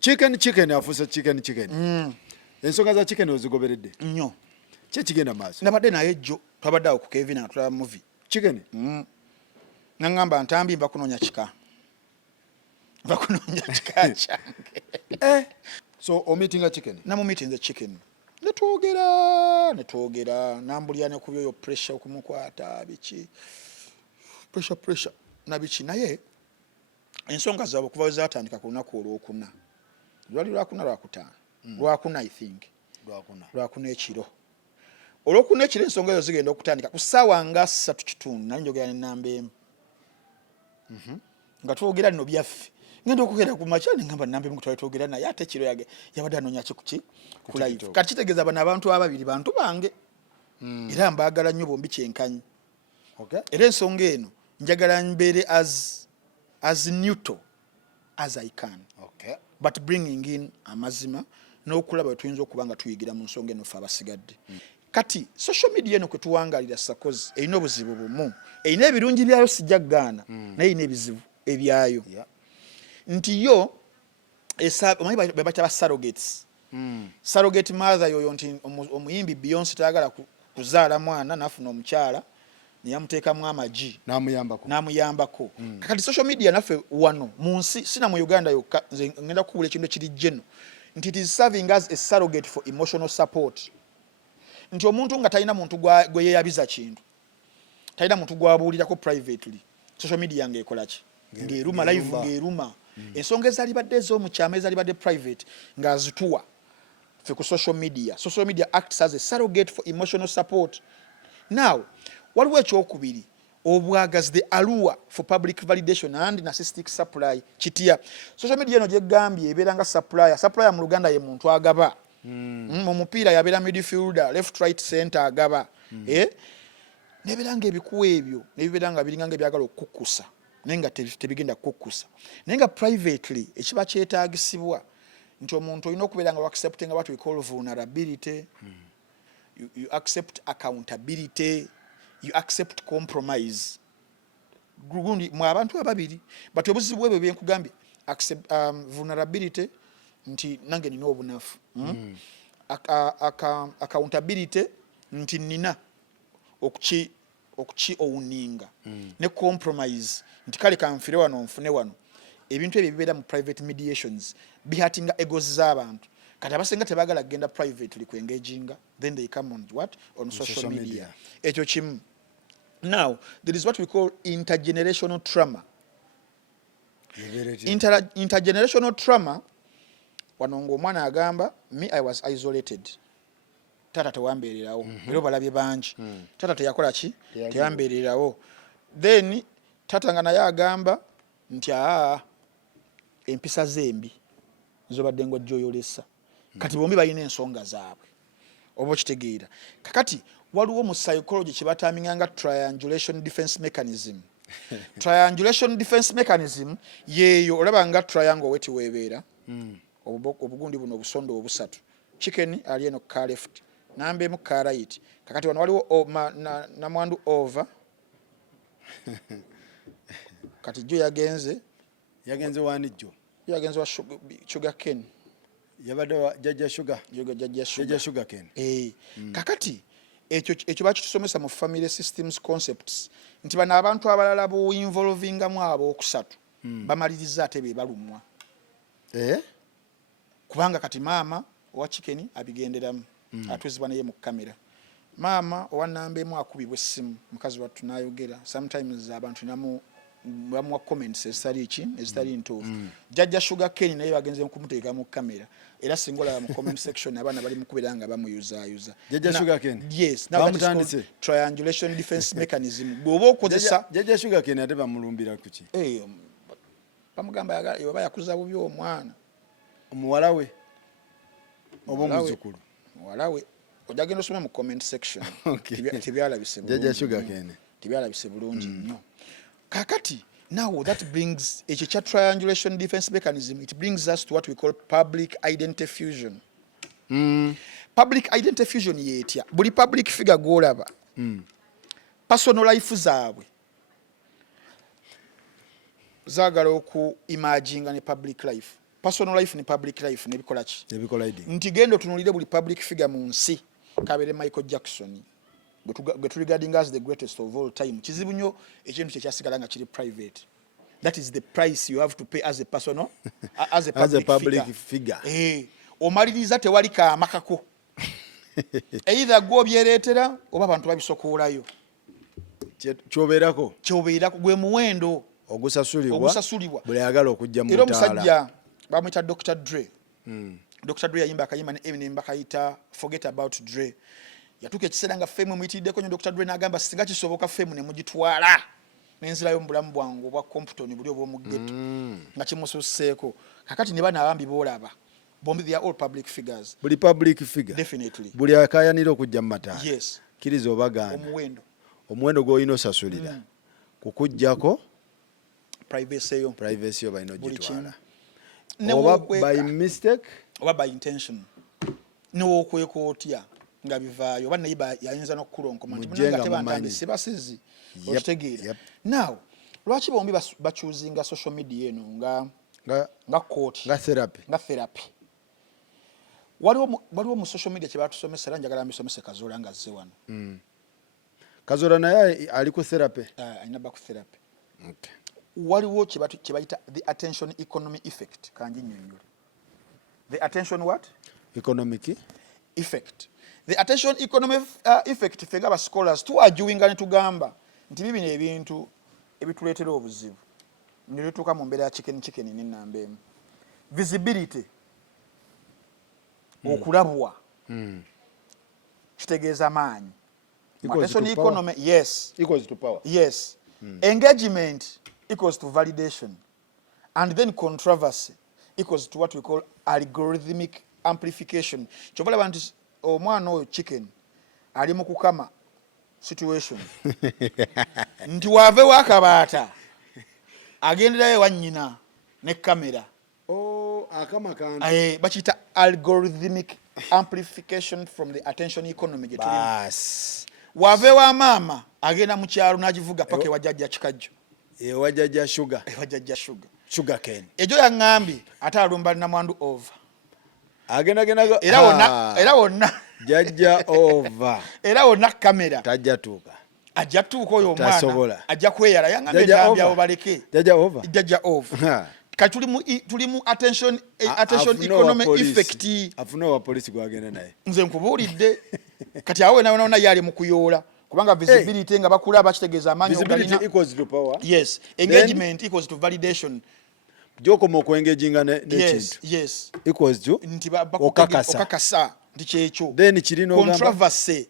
chicken afusa chicken ensonga za chicken ozigoberedde nnyo kye kigenda maaso nabadde naye jjo twabadde awo ku Kevin atulaba movie chicken nangamba ntambi mbakunoonya kika kyange so omeetinga chicken namu meeting chicken netwogera nambulya ne kubyo pressure okumukwata biki pressure nabiki naye ensonga zaabwe kuva zatandika ku lunaku olwokuna lwali lwakuna I think lwakuna ekiro olwokuna ekiro ensonga ezo zigenda okutandika ku ssaawa nga 3:30 nali njogera ne namba emu nga twogera lino byaffe ngenda okugenda ku makya ngamba namba emu twogera naye ate ekiro yabadde anoonya ki ku live kati kitegeeza bano abantu ababiri bantu bange era mbaagala nnyo bombi kyenkanyi era ensonga eno njagala mbeere as neutral as I can but bringing in amazima n'okulaba tuyinza okuba nga tuyigira mu nsonga eno ffe abasigadde kati social media eno kwe tuwangalira sakozi erina obuzibu bumu erina ebirungi byayo sijja kugaana naye erina ebizibu ebyayo nti yo omanyi bebakyaba surrogates surrogate mother yoyo nti omuyimbi Beyonce tayagala kuzaala mwana nafuna omukyala niyamuteekamu amagi namuyambako kakati social media naffe wano mu nsi sina mu Uganda yokka nze ngenda kukubula ekintu ekiri geno nti it is serving as a surrogate for emotional support nti omuntu nga talina muntu gwe yeeyabiza kintu talina muntu gwabuulirako privately social media ng'ekolaki ng'eruma live ng'eruma ensonga ezalibadde ez'omukyama ezalibadde private ng'azituwa ffe ku social media acts as a surrogate for emotional support. Now waliwo ekyokubiri obwagazi the allure for public validation and narcissistic supply kitya social media eno gyegambye ebeera nga supplier mu Luganda ye muntu agaba mu mupiira yabeera midfielder left right center agaba nebeera nga ebikuwa ebyo nebibeera nga biringa nga ebyagala okukkusa naye nga tebigenda kukkusa naye nga privately ekiba kyetaagisibwa nti omuntu olina okubeera nga accepting what we call vulnerability you accept accountability you accept compromise gundi mu abantu ababiri but obuzibu bwebyo byenkugambye accept vulnerability nti nange nina obunafu accountability nti nina okuki owuninga ne compromise nti kale kanfire wano nfune wano ebintu ebyo bibeera mu private mediations bihatinga egos z'abantu kati abasenga tebagala kugenda privately ku engaginga then they come on social media ekyo kimu. Now there is what we call intergenerational trauma. Intergenerational trauma wano ng'omwana agamba me I was isolated tata tewambeererawo era balabye bangi tata teyakola ki teyambeererawo then tata nga naye agamba nti empisa zembi zobadde ng'ojjoyolesa kati bombi balina ensonga zaabwe oba okitegeera kakati waliwo mu psychology kyebataaminga nga triangulation defense mechanism triangulation defense mechanism yeeyo olaba nga triangle weti weebeera obugundi buno obusondo obusatu chicken ali eno ka left namba emu ka right kakati wano waliwo namwandu over kati jjo yagenze wani jjo yagenze wa sugar cane yabadde wa jajja sugar cane kakati ekyo bakitusomesa mu family systems concepts nti bano abantu abalala bo involvingamu abo okusatu bamaliriza ate be balumwa kubanga kati maama owa chicken abigenderamu atwezibwa naye mu kamera maama owa namba emu akubibwa essimu mukazi wattu n'ayogera sometimes abantu bamuwa comments ezitali ntuufu jajja sugar cane naye bagenze kumuteeka mu kamera era singa olaba mu comment section abaana bali mukubera nga bamuyuzaayuza jajja sugar cane yes bamutandise triangulation defense mechanism bw'oba okozesa jajja sugar cane ate bamulumbira kuki bamugamba yoba yakuza bubi omwana omuwala we oba omuzukulu muwala we ojagenda osoma mu comment section tebyalabise jajja sugar cane tebyalabise bulungi nnyo kakati now that brings a triangulation defense mechanism. It brings us to what we call public identity fusion. Public identity fusion yetya buli public figure golaba personal life zaabwe zaagala oku imaginga ne public life personal life ne public life nebikola ki nti gendo tunulire buli public figure mu nsi kabere Michael Jackson gwe regarding as the greatest of all time kizibu nnyo ekintu kyekisigala nga kiri private. That is the price you have to pay as a personal as a public figure. Omaliriza tewali kaamakako either gwo byereetera oba abantu babisokoolayo kyobeerako gwe muwendo ogusasulibwa buli ayagala okujja mu era omusajja bamwita Dr. Dre. Dr. Dre yayimba akayimba ne Eminem bakayita Forget About Dre. Yatuka ekiseera nga femme muyitiddeko nnyo Dr. Dre n'agamba singa kisoboka femme ne mugitwala n'enzirayo mu bulamu bwangu obwa Compton buli obw'omuggetto nga kimususseeko kakati ne bana abambi boolaba bombi they are all public figures. Buli public figure definitely buli akayanira okujja mu mataala yes kiriza obagaana omuwendo gw'olina osasulira kukujjako privacy yo balina ogitwala oba by mistake oba by intention n'okweka otya nga bivaayo oba naye yayinza n'okukulonkoma nti munanga tebantambe sibasizi okitegeera. Now lwaki bombi bachuzinga social media eno nga court nga therapy waliwo mu social media kye batusomesa era njagala mbisomese Kazola nga azze wano. Kazola naye ali ku therapy alina ba ku therapy. Okay. Waliwo kye bayita the attention economy effect kanji nnyonnyole. The attention what? Economic effect. The attention economy effect fenga ba scholars tuwajuwinga ne tugamba nti bibino ebintu ebituleetera obuzibu nilituka mu mbeera ya chicken n'ennamba emu. Visibility okulabwa kitegeeza maanyi. Attention economy yes equals to power. Yes. Engagement equals to validation, and then controversy equals to what we call algorithmic amplification. Chobalaba nti omwana oyo chicken ali mu kukama situation nti wave wakabaata agenderayo wanyina ne kamera akama kandi bakita algorithmic amplification from the attention economy bas wave wa mama agenda mu kyalo nagivuga paka ewajjajja kikajjo ewajjajja sugar cane ejo yaŋŋambye ate alumba na mwandu over agenda era wonna jajja over era wonna kamera tajja tuuka ajja tuuka oyo omwana ajja kweyala yaŋŋambye tambyawo baleke jajja over kati tuli mu attention economy effect afuna wa police gwagenda naye nze nkubuulidde kati awo naona yali mu kuyoola kubanga visibility nga bakulaba kitegeeza amaanyi visibility equals to power. Yes. Engagement equals to validation. Joko kuengaginga n'ekintu. Yes. Equals to okakasa ndi kyekyo. Then kirino controversy.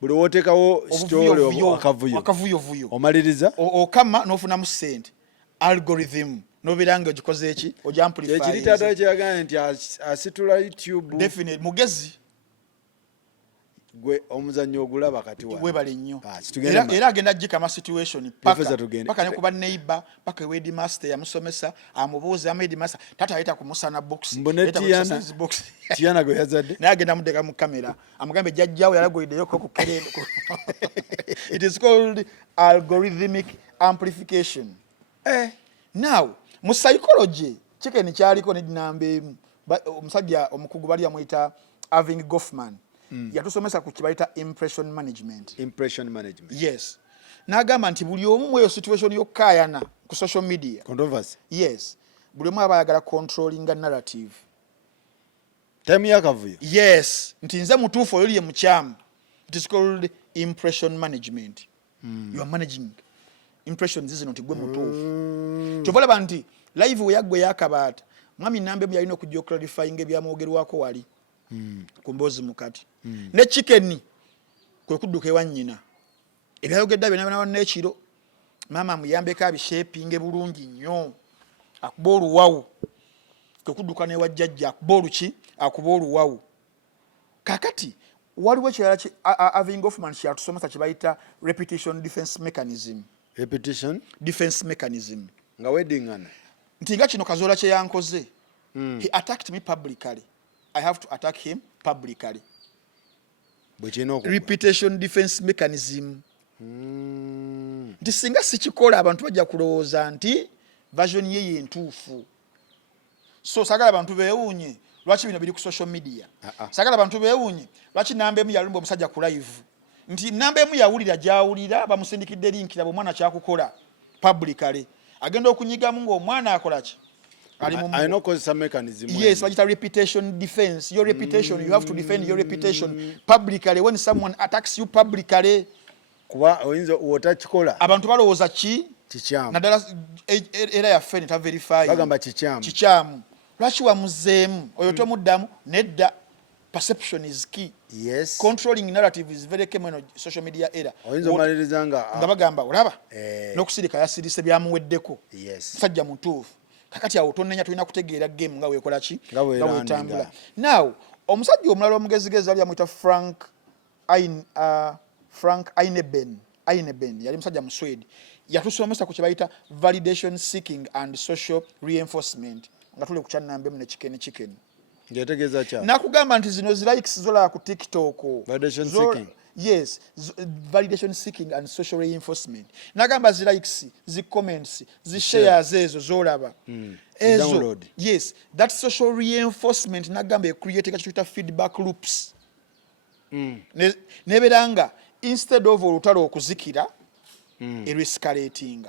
Buli wotekawo story akavuyo. Omaliriza okama n'ofuna mu sente. Algorithm nobeeranga ogikoze eki ogyamplify. Ekiritaata kyagamba nti asitula YouTube. Definitely mugezi. Gwe omuzannyo ogulaba kati wa webale nnyo era agenda agikama situation paka ne kuba neighbor paka wedi master yamusomesa amubuuza amedi master tata ayita kumusana box Tiana gwe yazadde naye agenda mudeka mu kamera amugambe jjajjawo yalagoyiddeyo ko ku kerendo. It is called algorithmic amplification. Now mu psychology chicken kyaliko n'ennamba emu omusajja omukugu bali yamuyita Irving Goffman. Yatusomesa ku kibayita impression management. Yes. N'agamba nti buli omu mweyo situation yokkaayana ku social media. Controversy. Yes. Buli omu aba ayagala controlling a narrative. Time yakavuyo. Yes. Nti nze mutuufu oyo ye mukyamu. It is called impression management. You are managing impressions zino nti gwe mutuufu. Kyobalaba nti live we yaggwe yakabaata mwami nambe mu yalina okujja clarifying ebyamwogerwako wali. Kumbozi mukati ne chicken kwe kudduka ewa nnyina ebyayogedda byonna n'ekiro mama muyambeko abishapinge bulungi nnyo akuba oluwawu kwe kudduka n'ewa jjajja akuba oluki akuba oluwawu kakati waliwo ekirala Irving Goffman kyatusomesa kye bayita repetition defense mechanism nga weddingana nti nga kino Kazola kye yankoze he attacked me publicly. I have to attack him publicly. Repetition defense mechanism. Nti singa sikikola abantu bajja kulowooza nti version ye yentuufu. so sagala abantu beewuunye lwaki bino biri ku social media sagala abantu beewuunye lwaki namba emu yalumba omusajja ku live nti namba emu yawulira gyawulira bamusindikidde linkira bw'omwana kyakukola publicly agenda okunyigamu ng'omwana akola ki alina okukozesa mechanism. Yes, bagita reputation defense. Your reputation, you have to defend your reputation publicly when someone attacks you publicly. Kuba oyinza otakikola abantu balowooza kikyamu naddala era yaffe ne taverify bagamba kikyamu lwaki wamuzeemu oyo tomuddamu nedda. Perception is key. Yes. Controlling narrative is very key in social media era. Oyinza omaliriza nga bagamba olaba n'okusirika yasirise byamuweddeko. Yes. Musajja mutuufu kakati awo tonnenya tulina kutegeera game nga weekola ki nga weetambula. Now omusajja omulala omugezigezi ali amuyita Frank Eineben yali musajja mu Sweden yatusomesa ku kye bayita validation seeking and social reinforcement nga tuli ku kyannamba emu ne chicken ngetegeeza kya nakugamba nti zino likes zola ku TikTok validation seeking. Yes, validation seeking and social reinforcement. Nagamba zi likes, zi comments, zi shares ezo zolaba. Ezo. Download. Yes, that social reinforcement nagamba create a feedback loops. Neberanga instead of olutalo okuzikira escalating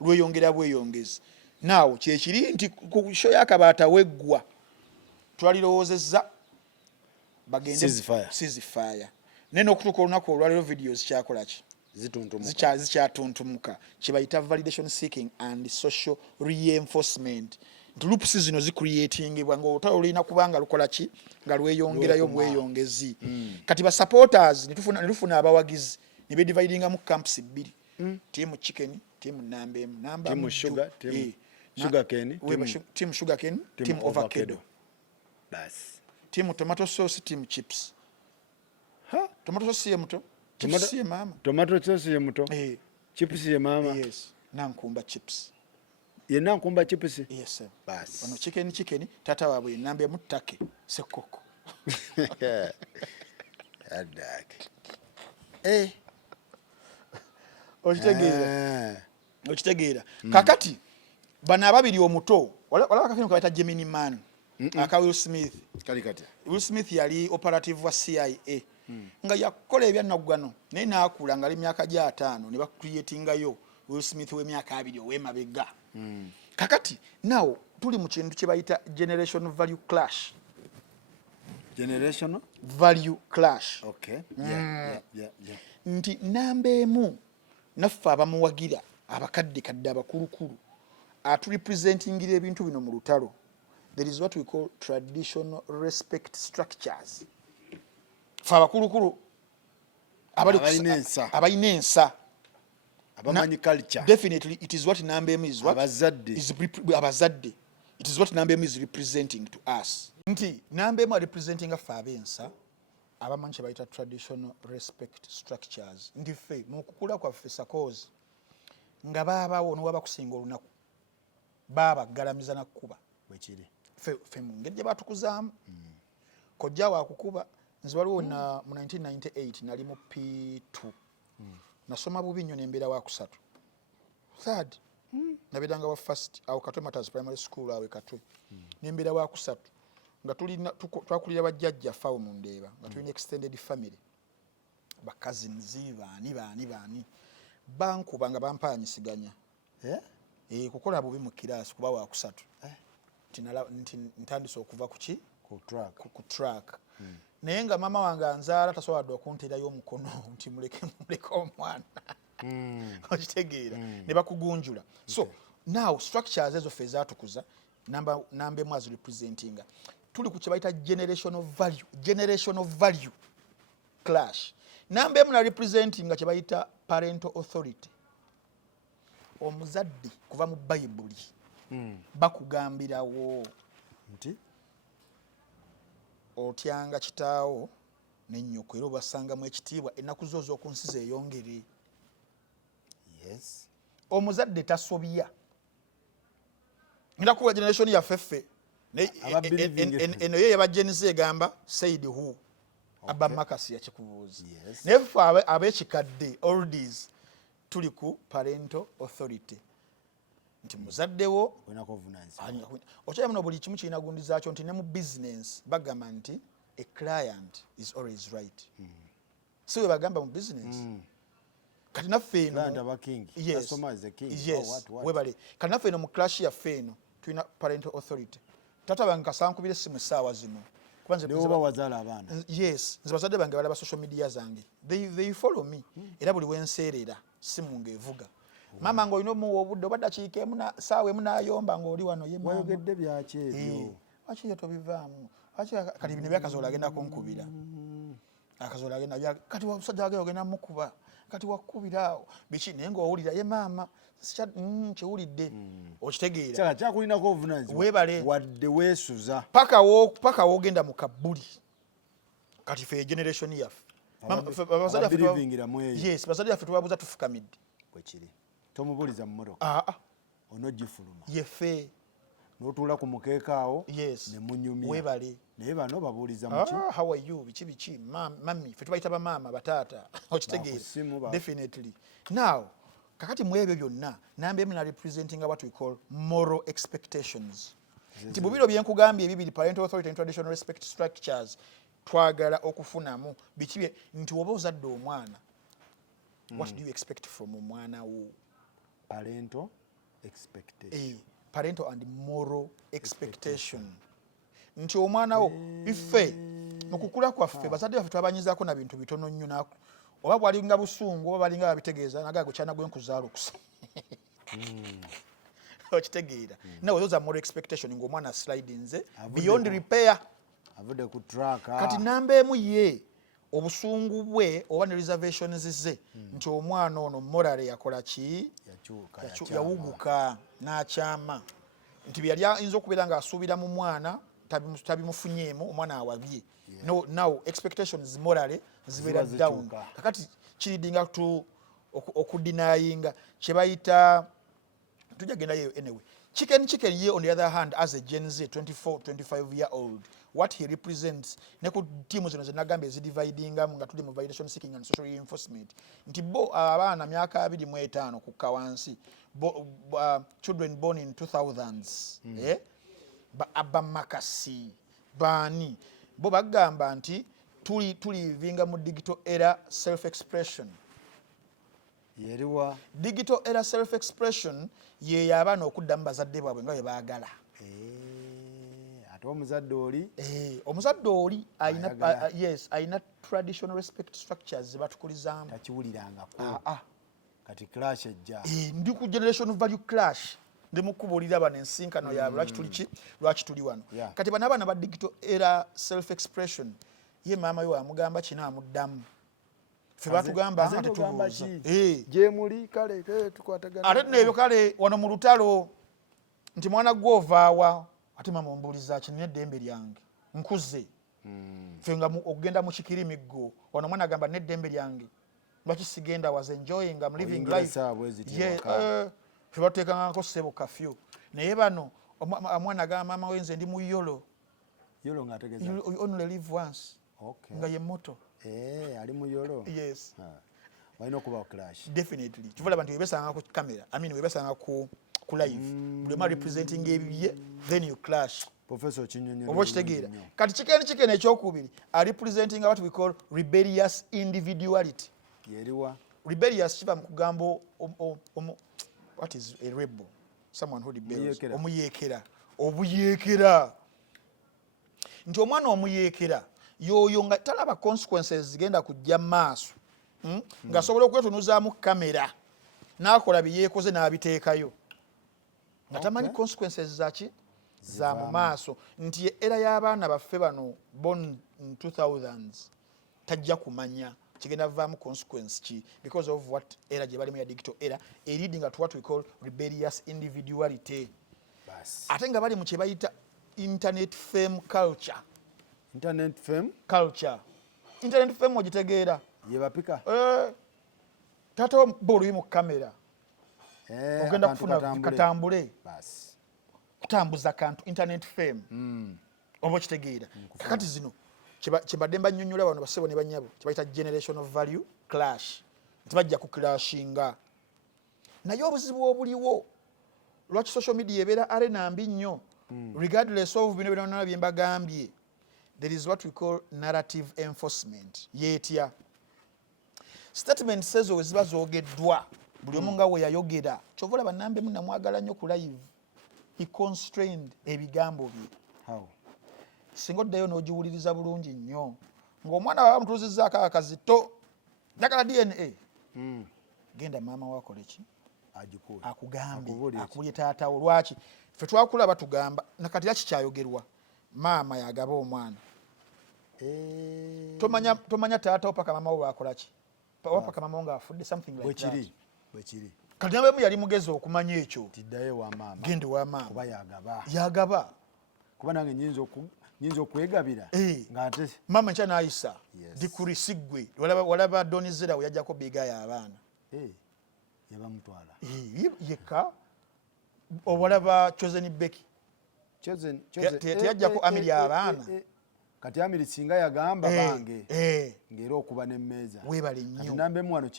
lweyongera bweyongezi. Now kyekiri nti ku show yakabata weggwa twalirowoozezza bagende ceasefire. Neno okutuuka olunaku olwaliro videos kyakola ki zikyatuntumuka kyebayita validation seeking and social reinforcement. Loops zino zicreatingibwa ng'olutalo olulina kubanga lukola ki nga lweyongerayo bweyongezi. Kati ba supporters netufuna abawagizi ne bedividinga mu camps bbiri. Team chicken, team namba emu, team sugar, sugarcane, team sugarcane, team avocado. Bas. Team tomato sauce, team chips. Tomato sauce ye muto. Chips ye mama. Tomato sauce ye muto. Chips ye mama. Yes. Nankumba chips. Ye nankumba chips. Yes sir. Bas. Wano chicken tata wabwe nambe mutake sekoko. Adak. Okitegeera. Kakati bana ababiri omuto wala kafino kaita Gemini Man. Aka Will Smith. Kalikati. Will Smith yali operative wa CIA. Nga yakola ebyannaggwano naye naakula nga ali myaka gya 5 ne bacreatingayo Will Smith w'emyaka 2 ow'emabega. Kakati now tuli mu kintu kye bayita generation value clash. Generational value clash. Okay. Yeah. Nti namba emu naffe abamuwagira abakadde abakulukulu aturepresentingira ebintu bino mu lutalo. There is what we call traditional respect structures. Abakulukulu abalina ensa abamanyi culture. Definitely it is what namba emu is what abazadde. It is what namba emu is representing to us. Nti namba emu representing affe ab'ensa abamanyi kye bayita traditional respect structures. Ndi ffe mu kukula kwaffe sakozi nga baabawo n'owabakusinga olunaku baabaggalamiza nakkuba bwekiri ffe mu ngeri gye batukuzaamu. Kojja waakukuba nze waliwo mu 1998 nali mu P2 nasoma bubi nnyo nembeera wa kusatu third nabeeranga wa first awo Katwe Matters Primary School awe Katwe nembeera wa kusatu nga twakulira bajjajja faawo mu Ndeeba nga tulina extended family bakazi baani bankuba nga bampaanyisiganya kukola bubi mu kiraasi kuba wa kusatu ntandise okuva ku track naye nga mama wange anzaala tasobola dde okunterayo omukono nti muleke omwana okitegeera ne bakugunjula. So now structures ezo ffe ezatukuza namba emu azirepresentinga tuli ku kye bayita generational value clash. Namba emu na representinga kye bayita parental authority. Omuzadde kuva mu Bayibuli bakugambirawo nti otyanga kitaawo ne nnyoko era obasangamu ekitiibwa ennaku zo z'oku nsi zeeyongere. Yes. Omuzadde tasobya. Ngenda kuba generation yaffe ffe eno ye yabajenisa egamba said who Abba Makasi yakikubuuza. Naye ffe ab'ekikadde oldies tuli ku parental authority. nti muzaddewo wenako ovunaanyizibwa okyaya muno buli kimu kirina gundi zaakyo nti ne mu business bagamba nti a client is always right si we bagamba mu business kati naffe eno webale kati naffe eno mu clash yaffe eno tulina parental authority tata bange kasankubira essimu essaawa zino wazaala abaana yes nze bazadde bange balaba social media zange they follow me era buli wenseerera simu ng'evuga mama ng'olina omuwa obudde oba ddakiika emu saawa emu n'ayomba ng'oli wano ye wayogedde byaki ebyo lwaki tobivaamu kati bino byakazoola agenda kunkubira akazoola agenda kati omusajja wage ogenda mukuba kati wakubiraawo biki naye ng'owulira ye maama kiwulidde okitegeera kyakulinako obuvunaanyizibwa webale wadde weesuza paka woogenda mu kabbuli kati fe generation yaffe bazadde yaffe tubabuuza tufukamidde bwekiri tomubuliza mu mmotoka onogifuluma yeffe n'otuula ku mukeeka awo ne munyumya webale naye bano babuuliza muki how are you biki mami fe tubayita bamaama bataata okitegeera definitely now kakati mu ebyo byonna nambe emu na representing what we call moral expectations nti mu biro byenkugambye ebibiri parental authority and traditional respect structures twagala okufunamu biki nti woba ozadde omwana what do you expect from omwana wo parental expectation parental and moral expectation nti omwana wo ife mu kukula kwaffe bazadde baffe twabanyizaako na bintu bitono nnyo oba bwalinga busungu oba balinga babitegeeza nagaago kyana gwenkuzaala okusa okitegeera nawe those are moral expectation ng'omwana slidinze beyond repair avudde ku track kati namba emu ye obusungu bwe oba ne reservations ze nti omwana ono morale yakola ki yawuguka n'akyama nti byali ayinza okubeera ng'asuubira mu mwana tabimufunyeemu omwana awabye now expectations morale zibeera down kakati kiridinga okudinayinga kyebayita tujja gendayo anyway chicken ye on the other hand as a Gen Z 24-25-year-old what he represents ne ku timu zino zenagambye zidividinga nga tuli mu violation seeking and social reinforcement nti bo abaana myaka 25 kukka wansi children born in 2000s abamakasi bani bo bagamba nti tulivinga mu digital era self expression yeriwa digital era self expression ye yabana okuddamu bazadde bwabwe nga bwe baagala ate omuzadde oli ayina traditional respect structures zebatukulizamu takiwulirangako kati clash ejja ndi ku generation value clash ndi mukubuulira bano ensinkano yaabwe lwaki tuli wano kati bano abaana ba digital era self expression ye maama we wamugamba kino amuddamu fe batugamba tetubuuza gyemuli kale tukwatagana ate nebyo kale wano mu lutalo nti mwana gwe ovaawa ate mama ombuuliza kinina eddembe lyange nkuze fe nga okugenda mu kikirimiggo wano mwana agamba neddembe lyange lwaki sigenda was enjoying I'm living life fe batuteekangako ssebo kafyu naye bano omwana agamba maama wenze ndi mu yolo ng'ategeeza only live once nga ye moto ali mu yolo yes walina okubawo clash definitely kivula nti webesanga ku camera webesanga ku live buli ma representing ebibye then you clash professor Kinyonyi oba okitegeera kati chicken ekyokubiri are representing what we call rebellious individuality yeriwa rebellious kiba mu kugambo what is a rebel someone who rebels obuyeekera nti omwana omuyeekera yoyo nga talaba consequences zigenda kujja maaso ng'asobola okwetunuzaamu kamera n'akola byeyeekoze n'abiteekayo nga tamanyi consequences zaki za mu maaso nti era y'abaana baffe bano born in 2000s tajja kumanya kigenda vaamu consequence ki because of what era gye balimu ya digital era leading to what we call rebellious individuality ate nga bali mu kye bayita internet fame culture ogitegeera yebapika tata boluyi mu kamera ogenda kufuna katambule kutambuza kantu internet fame oba okitegeera kakati zino kyebadde mbanyonnyola bano basebo ne banyabo kyebayita generation of value clash tibajja kuclashinga naye obuzibu obuliwo lwaki social media ebeera arena mbi nnyo regardless of bino byonna bye mbagambye. There is what we call narrative enforcement. Yetya statement says we ziba zoogeddwa buli omu nga we yayogera kyova olaba Nambe munnamwagala nnyo ku live. He constrained ebigambo bye. How? Singa oddayo n'ogiwuliriza bulungi nnyo ng'omwana baba mutuuzizzaako akazito njagala DNA genda maama wakole ki akugambe akubye taatawo. Lwaki ffe twakulaba tugamba nakati yakikyayogerwa maama yagaba omwana tomanya taatawo paka maama wo bakola ki paka maama wo ng'afudde something like that. Bwekiri kati nabemu yali mugezi okumanya ekyo tiddayo wa maama gende wa maama kuba yagaba kuba nange nyinza okwegabira ng'ate maama nkya n'ayisa dikurisigwe walaba donizera we yajjako biga y'abaana yabamutwala yekka obalaba chosen beki teyajjako amiri abaana kati amiri singa yagamba bange ngera okuba n'emmeeza webale nnyo kati Nambe mwano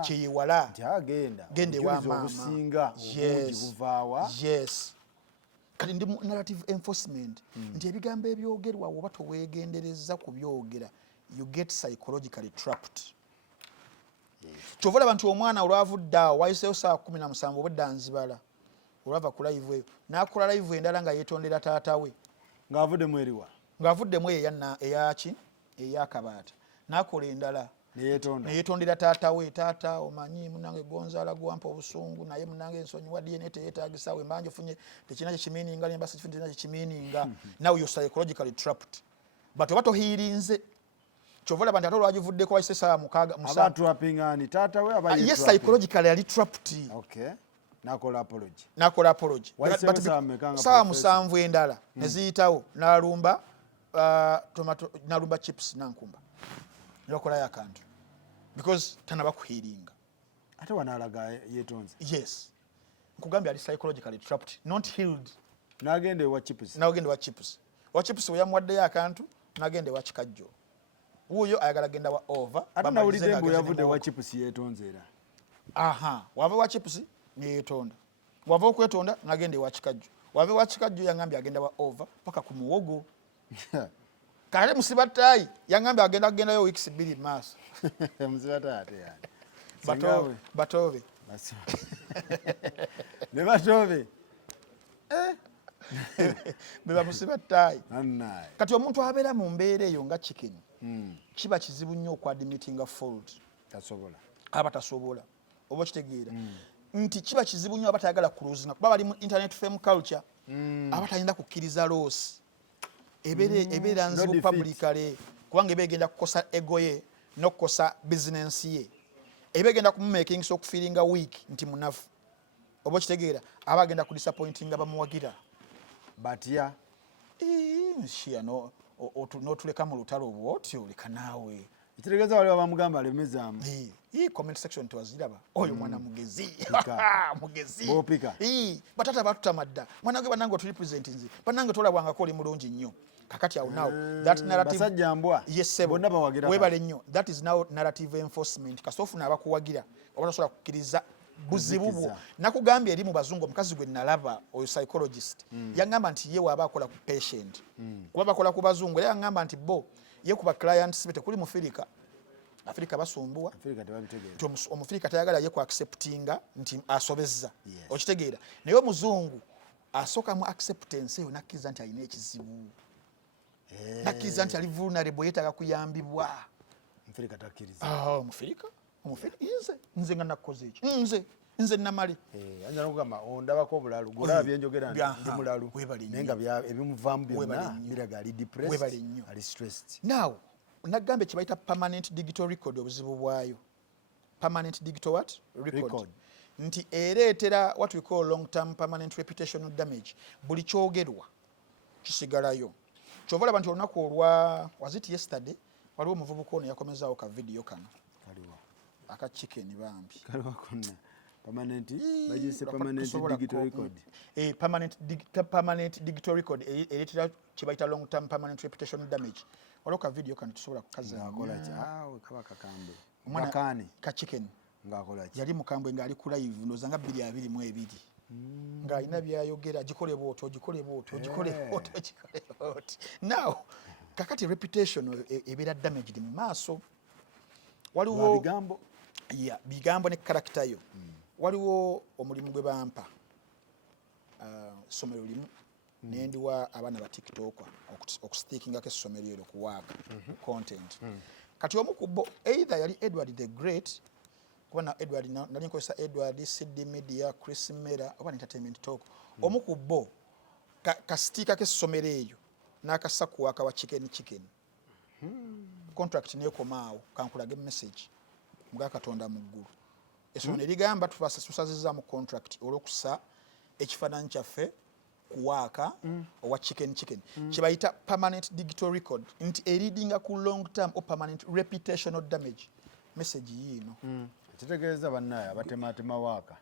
kyeyewala nti agenda gende wa maama obusinga obungi buvaawa. Yes. Kati ndi narrative enforcement nti ebigambo ebyogerwa oba toweegendereza ku byogera you get psychologically trapped. Kyova olaba nti omwana olwavudde awo wayiseeyo saa 17 obwedda nzibala olwava ku live eyo n'akola live endala nga yeetondera taata we ng'avuddemu eriwa ng'avuddemu eyaki eyakabaata n'akola endala neyeetondera taata we. Taata omanyi munange gonzaala gwampa obusungu naye munange ensonyiwa DNA teyeetagisa we mbanje funye tekina kyekimiininga nembasa kifunye tekina kyekimiininga. Now you're psychologically trapped but oba tohiirinze kyova olaba nti ate olwagivuddeko wayise saa abatrapingani taata we aba yes psychologically ali trapped. Okay. Nakola apology saa 7 endala neziyitawo n'alumba chips nankumba nokolayo akantu because tanaba kuhiringa ate wanaalaga yeetonze. Yes nkugambye ali psychologically trapped not healed. N'agenda ewa chips we yamuwaddeyo akantu n'agenda ewa kikajjo wuuyo ayagala genda wa over ate nawulidde mbu yavudde ewa chips yeetonze era wava ewa chips neyeetonda wava okwetonda n'agenda ewa kikajjo wava ewa kikajjo yangambye agenda wa over paka ku muwogo kale musibataayi yangambye agendayo weeks 2 maaso musibataayi ate yani batobe ne batobe beba musibataayi. Kati omuntu abeera mu mbeera eyo nga chicken kiba kizibu nnyo okwadmittinga fault aba tasobola oba kitegeera nti kiba kizibu nnyo aba tayagala cruising kuba bali mu internet fame culture aba tayinza kukkiriza loss ebeera nzibu publicly kubanga eba egenda kukosa ego ye n'okukosa business ye eba egenda kumumaking so okufiiringa weak nti munafu oba kitegeera aba agenda kudisappointinga bamuwagira batya nshia n'otuleka mu lutalo bwotyo leka naawe ekitegeeza waliwo bamugamba alemezaamu comment section tewaziraba oyo mwana mugezi bopika batata batutamada mwana gwe banange oturepresent nzi banange tolabwangako oli mulungi nnyo kakati awo now that narrative basajja mbwa bonna bawagira webale nnyo that is now narrative enforcement kasofu n'abakuwagira oba tosobola kukkiriza buzibu bwo. Nakugambye eri mu bazungu omukazi gwe nalaba oyo psychologist yangamba nti ye waaba akola ku patient kuba bakola ku bazungu era yangamba nti bo ye kuba clients tekuli mu Afrika basumbuwa omufirika tayagala ye ku acceptinga nti asobezza okitegeera naye omuzungu asooka mu acceptance eyo nakkiriza nti alina ekizibu nakkiriza nti ali vulnerable yeetaaga kuyambibwa. Omufirika takkiriza omufirika nze nga nakoze eki nze namale anjala okugamba ondabako obulalu golaba byenjogera ndi mulalu naye nga ebimuvaamu byonna biraga ali depressed ali stressed. Now nagambe kibayita permanent digital record obuzibu bwayo permanent digital what record nti ereetera what we call long term permanent reputational damage buli kyogerwa kisigalayo. Kyova olaba nti olunaku olwa was it yesterday waliwo omuvubuka ono yakomezaawo ka video kano aka chicken bambi permanent bagise permanent digital record permanent digital record ereetera kibayita long term permanent reputational damage waliwo ka video kano tusobola kukazakola ki kaba kakambe makani ka chicken ng'akola ki yali mukambwe ng'ali ku live ndowooza nga 222 nga alina byayogera gikole bwotyo gikole bwotyo gikole bwotyo gikole bwotyo. Now kakati reputation ebeera damaged mu maaso. Waliwo bigambo ne character yo. Waliwo omulimu gwe bampa somero limu nendiwa abaana ba TikTok okustickingako essomero eryo kuwaaka content. Kati omu ku bo either yali Edward the Great kuba na Edward nali nkozesa Edward CD Media Chris Mera oba Entertainment Talk. Omu ku bo kastika k'essomero eyo n'akassa kuwaaka wa chicken. Contract nekomaawo kankulage message mga Katonda mu ggulu. Essomero erigamba tusaziza mu contract olw'okussa ekifaananyi kyaffe kuwaaka owa chicken kibayita permanent digital record nti ereadinga ku long term or permanent reputational damage. Message yiino kitegeeza bannaye abatematema waaka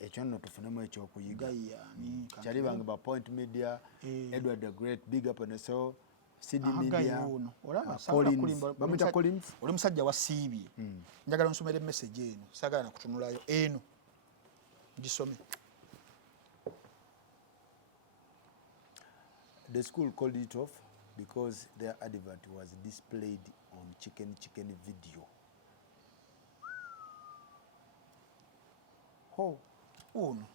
ekyo nno tufunemu ekyokuyiga. Kyali bange ba Point Media, Edward the Great, Big Up on the Soul, CD Media, Collins, bamwita Collins. Oli musajja wasiibye. Njagala nsomere message eno saagala nakutunulayo eno gisome. The school called it off because their advert was displayed on chicken video. Uno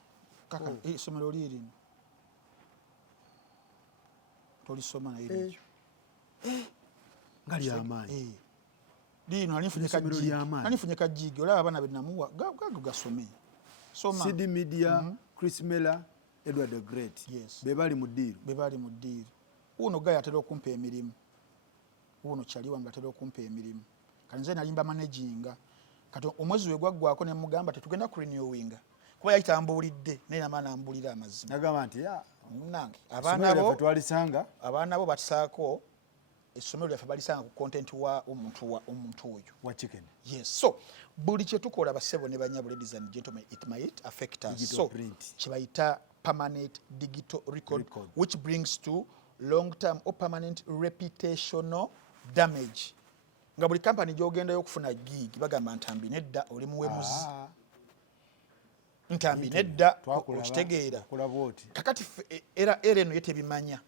kaka isomero liri tolisoma na ile ngali amaanyi lino anifunyeka jigi olaba abana benamuwa gasome soma. CD Media, Chris Miller, Edward the Great. Yes. Bebali mu ddiiro. Uno gaya atera okumpa emirimu. Uno kyaliwa nga atera okumpa emirimu. Kati nze nalimba managinga. Kati omwezi we gwaggwako ne mugamba tetugenda ku renewinga. Kuba yayitambulidde naye n'amaana ambulira amazima. Nagamba nti ya munange abaana bo batusaako essomero lyaffe balisanga ku content wa omuntu oyo wa chicken. Yes. So buli kye tukola basebo ne banyabo, ladies and gentlemen, it might affect us. Digital so print. Kibayita permanent digital record which brings to long term or permanent reputational damage. Nga buli company gyogenda yokufuna gig bagamba ntambi nedda oli muwebuzi. Ntambi nedda okitegeera. Kakati era eno yetebimanya.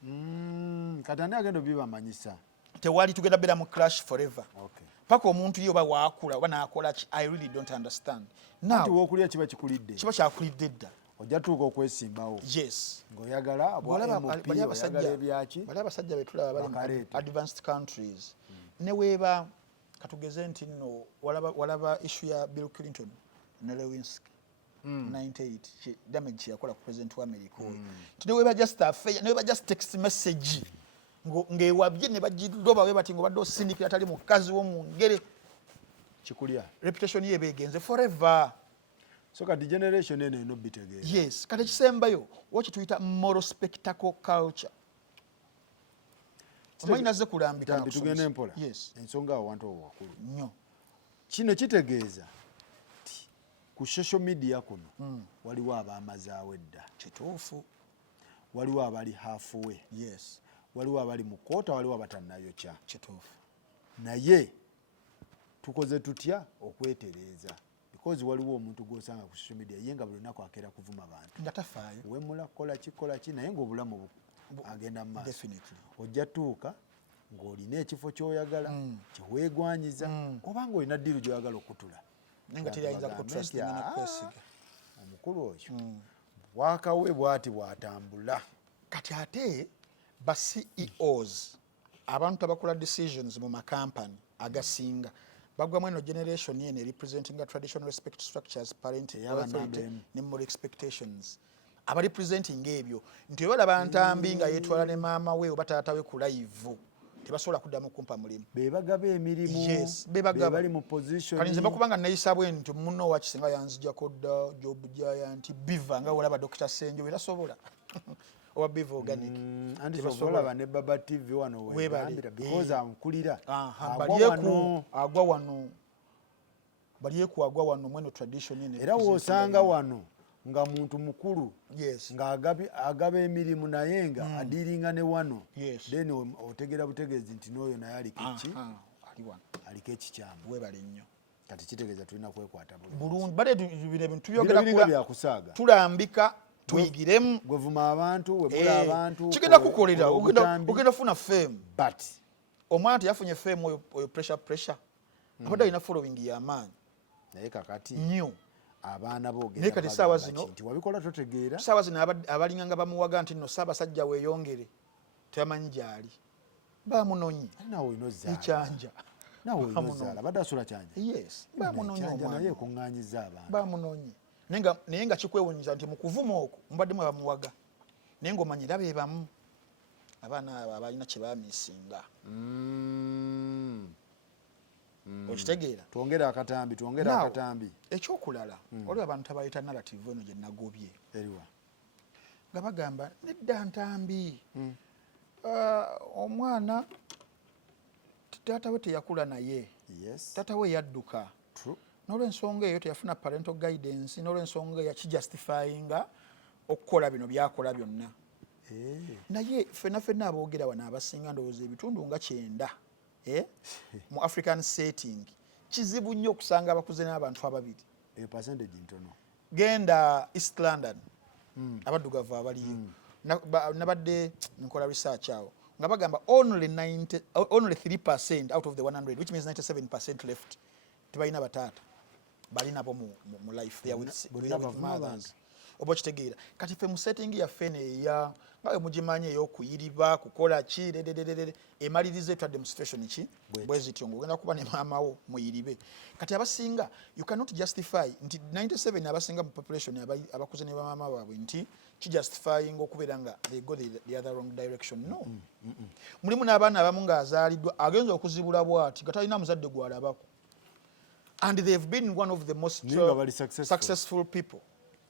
Katani agenda bibamanyisa. Tewali tugenda bera mu crash forever. Okay. Paka omuntu yoba waakula oba naakola ki, I really don't understand. Now wokulya kiba kikulidde. Kiba kyakulidde dda. Ojja tuuka okwesimbawo. Yes. Ng'oyagala bali abasajja betulaba bali mu advanced countries. Ne weeba katugeze nti nno walaba issue ya Bill Clinton ne Lewinsky 98 damage yakola ku president wa America. Ne weeba just affair, ne weeba just text message ng'ewabye ne bagiroba we bati ngo badde osindikira atali mukazi wo mu ngere kikulya. Reputation ye begenze forever. So kati generation eno bitegeera. Yes, kati kisembayo wachi tuyita moral spectacle culture. Omanyina ze kulambika na tugende mpola. Yes. Ensonga awantu obwakulu. Nnyo. Kino kitegeeza ku social media kuno waliwo abaamazaawo edda. Kituufu. Waliwo abali halfway. Yes. Waliwo abali mu koota, waliwo abatannayokya. Kituufu. Naye tukoze tutya okwetereeza? Because waliwo omuntu gw'osanga ku social media ye nga buli lunaku akeera kuvuma bantu. Nga tafaayo. Wemula kola ki naye ng'obulamu agenda mu maaso. Definitely. Ojja tuuka ng'olina ekifo ky'oyagala kiweegwanyiza oba ng'olina ddiiru gy'oyagala okutula. Nga teriyinza kutrustinga na kwesiga. Omukulu oyo bwakawe bw'ati bw'atambula. Kati ate ba CEOs abantu abakola decisions mu makampani agasinga bagwamu eno generation yene representing traditional respect structures, parenting, authority ne moral expectations. Aba representing ebyo nti balaba ntambi nga yetwala ne maama we oba taata we ku live tebasobola kuddamu kumpa mulimu. Bebagaba emirimu. Yes, bebagaba. Bali mu position. Kali nze bakubanga nayisabwe nti muno wakisinga yanzijako dda Job Giant Biva nga olaba Dr. Senjo era sobola. Owa Biva Organic. Andi sobola ne Baba TV wano webambira because amkulira. Agwa wano. Balieku agwa wano mweno tradition ine. Era wosanga wano nga muntu mukuru. Yes. Nga agaba emirimu naye nga adiringa ne wano. Yes. Then otegera butegezi nti n'oyo naye aliko ki? Ali wano. Aliko ekikyamu. Webale nnyo. kati kitegeeza tulina kwekwata bulungi bale bino bintu byogerako tulambika tuyigiremu gwe vuma abantu webula abantu kigenda kukolera ogenda funa fame but omwana teyafunye fame oyo pressure abadde alina following y'amaanyi naye kakati nnyo abaana naye kati saawa zino nti wabikola totegeera saawa zino abalinga nga bamuwaga nti nno Ssaabasajja weeyongere tebamanyi gyali bamunonye ekyanja nawe badde asula kyanja yes bamunonye omwana naye ekuŋŋaanyiza abantu bamunonye naye nga kikwewunyiza nti mu kuvuma okwo mubaddemu abamuwaga naye ng'omanyira be bamu abaana abo abalina kye baamisinga okitegeera twongere akatambi ekyokulala olwo abantu abayita narrative eno gye nagobye eriwa nga bagamba nedda ntambi omwana taata we teyakula naye taata we yadduka n'olwensonga eyo teyafuna parental guidance n'olwensonga eyo yakijustifyinga okukola bino byakola byonna naye ffenna aboogera wano abasinga ndowooza ebitundu nga 9 mu African setting kizibu nnyo okusanga abakuze n'abantu ababiri percentage ntono genda East London abaddugavu abaliyo nabadde nkola research awo nga bagamba only 3% out of the 100 which means 97% left tebalina bataata bali nabo mu life they are with mothers oba kitegeera kati ffe mu setting yaffe neya ngawe mugimanyi ey'okuyiriba kukola ki emaliriza etwa demonstration ki bwe zityo ng'ogenda kuba ne maama wo muyiribe kati abasinga you cannot justify nti 97 abasinga mu population abakuze ne bamaama baabwe nti kijustifying okubeera nga they go the other wrong direction no mulimu n'abaana abamu ng'azaaliddwa agenza okuzibula bw'ati nga talina muzadde gw'alabako and they've been one of the most successful people.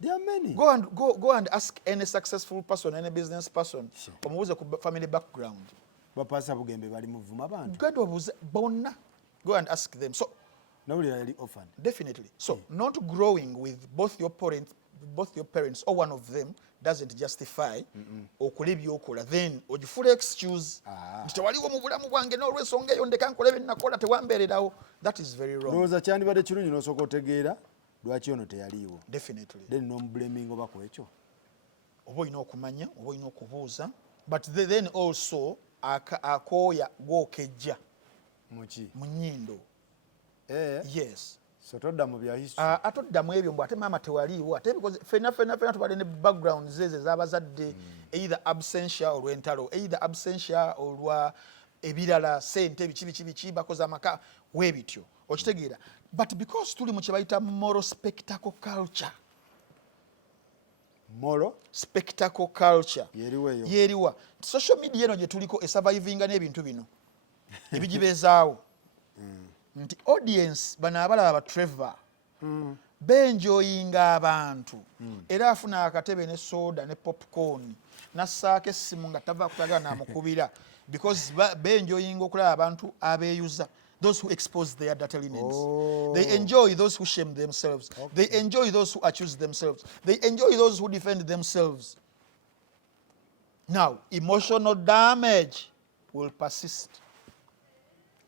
There are many. Go and ask any successful person, any business person, omubuuze ku family background. Bapasa bugembe bali muvuma bantu. Go and ask them. So nobody really orphan. Definitely. So not growing with both your parents or one of them doesn't justify okola byokola then ogifula excuse tewaliwo mu bulamu bwange n'olwensonga eyo ndeka nkola ebinakola tewambeererawo. That is very wrong. Roza kyandibadde kirungi n'osooka otegeera lwaki ono teyaliiwo. Definitely. Then n'omublaming oba ku ekyo oba olina okumanya oba olina okubuuza but then also akooya gwokejja mu nnyindo. Yes. So todda mu bya history. Atoddamu ebyo mbu ate maama tewaliiwo ate because fena tubadde ne background zeze z'abazadde either absentia olw'entalo either absentia olwa ebirala sente biki bakoze amaka weebityo okitegeera but because tuli mu kye bayita moral spectacle culture. Moral spectacle culture yeriwa social media eno gye tuliko esurvivinga n'ebintu bino ebigibeezaawo nti audience bano abalaba ba Trevor benjoyinga abantu era afuna akatebe ne soda ne popcorn nassaako essimu nga tava kutagala namukubira because benjoyinga okulaba abantu abeeyuza those who expose their dirty linens. They enjoy those who shame themselves. They enjoy those who accuse themselves. They enjoy those who defend themselves. Now, emotional damage will persist.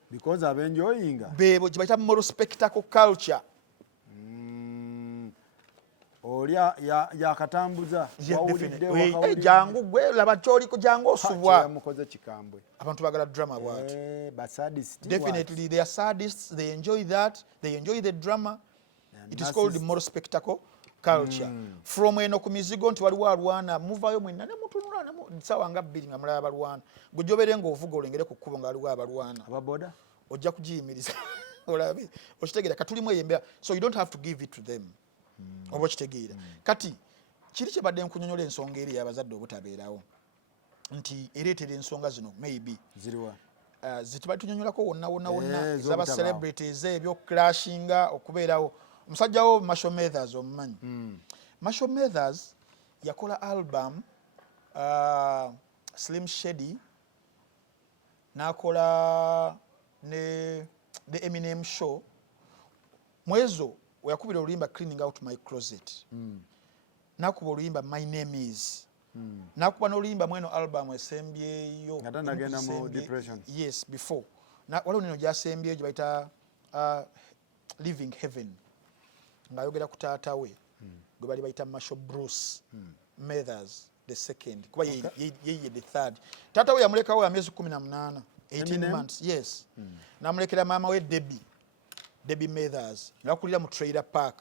Because of enjoying. Bebo kibaita moral spectacle culture. Olia ya katambuza jangu gwe laba choliko jangu osubwa mukoze kikambwe abantu bagala drama bwati sadist. Definitely they are sadists, they enjoy that, they enjoy the drama. It is called the moral spectacle culture. From eno ku mizigo nti waliwo alwana muvayo mwenna ne mutunula ne sawa nga bbiri nga mulaba balwana gujobere ngo ovuga olengere ku kkubo nga waliwo abalwana ababoda ojja kujiyimiriza olabe okitegera katulimu eyembera so you don't have to give it to them. Oba kitegeera kati kiri kye badde nkunyonyola ensonga eri y'abazadde obutabeerawo nti ereetera ensonga zino maybe ziriwa zitubali tunyonyolako wonna z'aba celebrities ebyo clashinga okubeerawo omusajja wo Marshall Mathers omumanyi Marshall Mathers yakola album Slim Shady n'akola ne The Eminem Show mwezo yakubira oluyimba Cleaning Out My Closet nakuba oluyimba My Name Is nakuba n'oluyimba mweno album esembyeyo nagenda mu depression yes before waliwo nino gyasembyeyo gye bayita living heaven ng'ayogera ku taata we gwe bali bayita Marshall Bruce Mathers the second kuba ye the third. Taata we yamulekawo ya myezi 18 18 months yes namulekera maama we Debbie Mathers ngakulira mu trailer park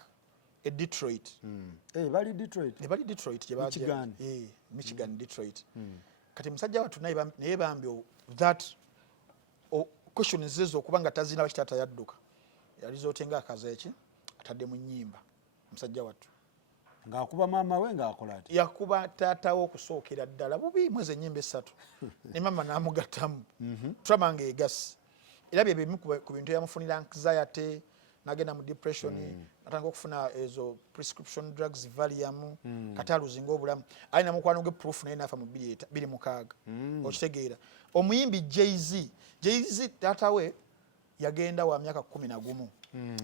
e Detroit. Bali Detroit je Michigan. Michigan Detroit. Kati musajja watu naye bambi that question zizo kubanga tazina bakitata yadduka yalizotenga akazeeki atadde mu nnyimba musajja watu ng'akuba maama we ng'akola ati yakuba taata wo okusookera ddala bubi mwezi ennyimba 3 ne maama n'amugattamu trauma ng'egasi era bye bimu ku bintu yamufunira anxiety nagenda mu depression natanga okufuna ezo prescription drugs Valium kataluzinga obulamu alina mukwano gwe proof naye nafa mu 26 okitegeera. Omuyimbi Jay-Z taata we yagenda wa myaka 11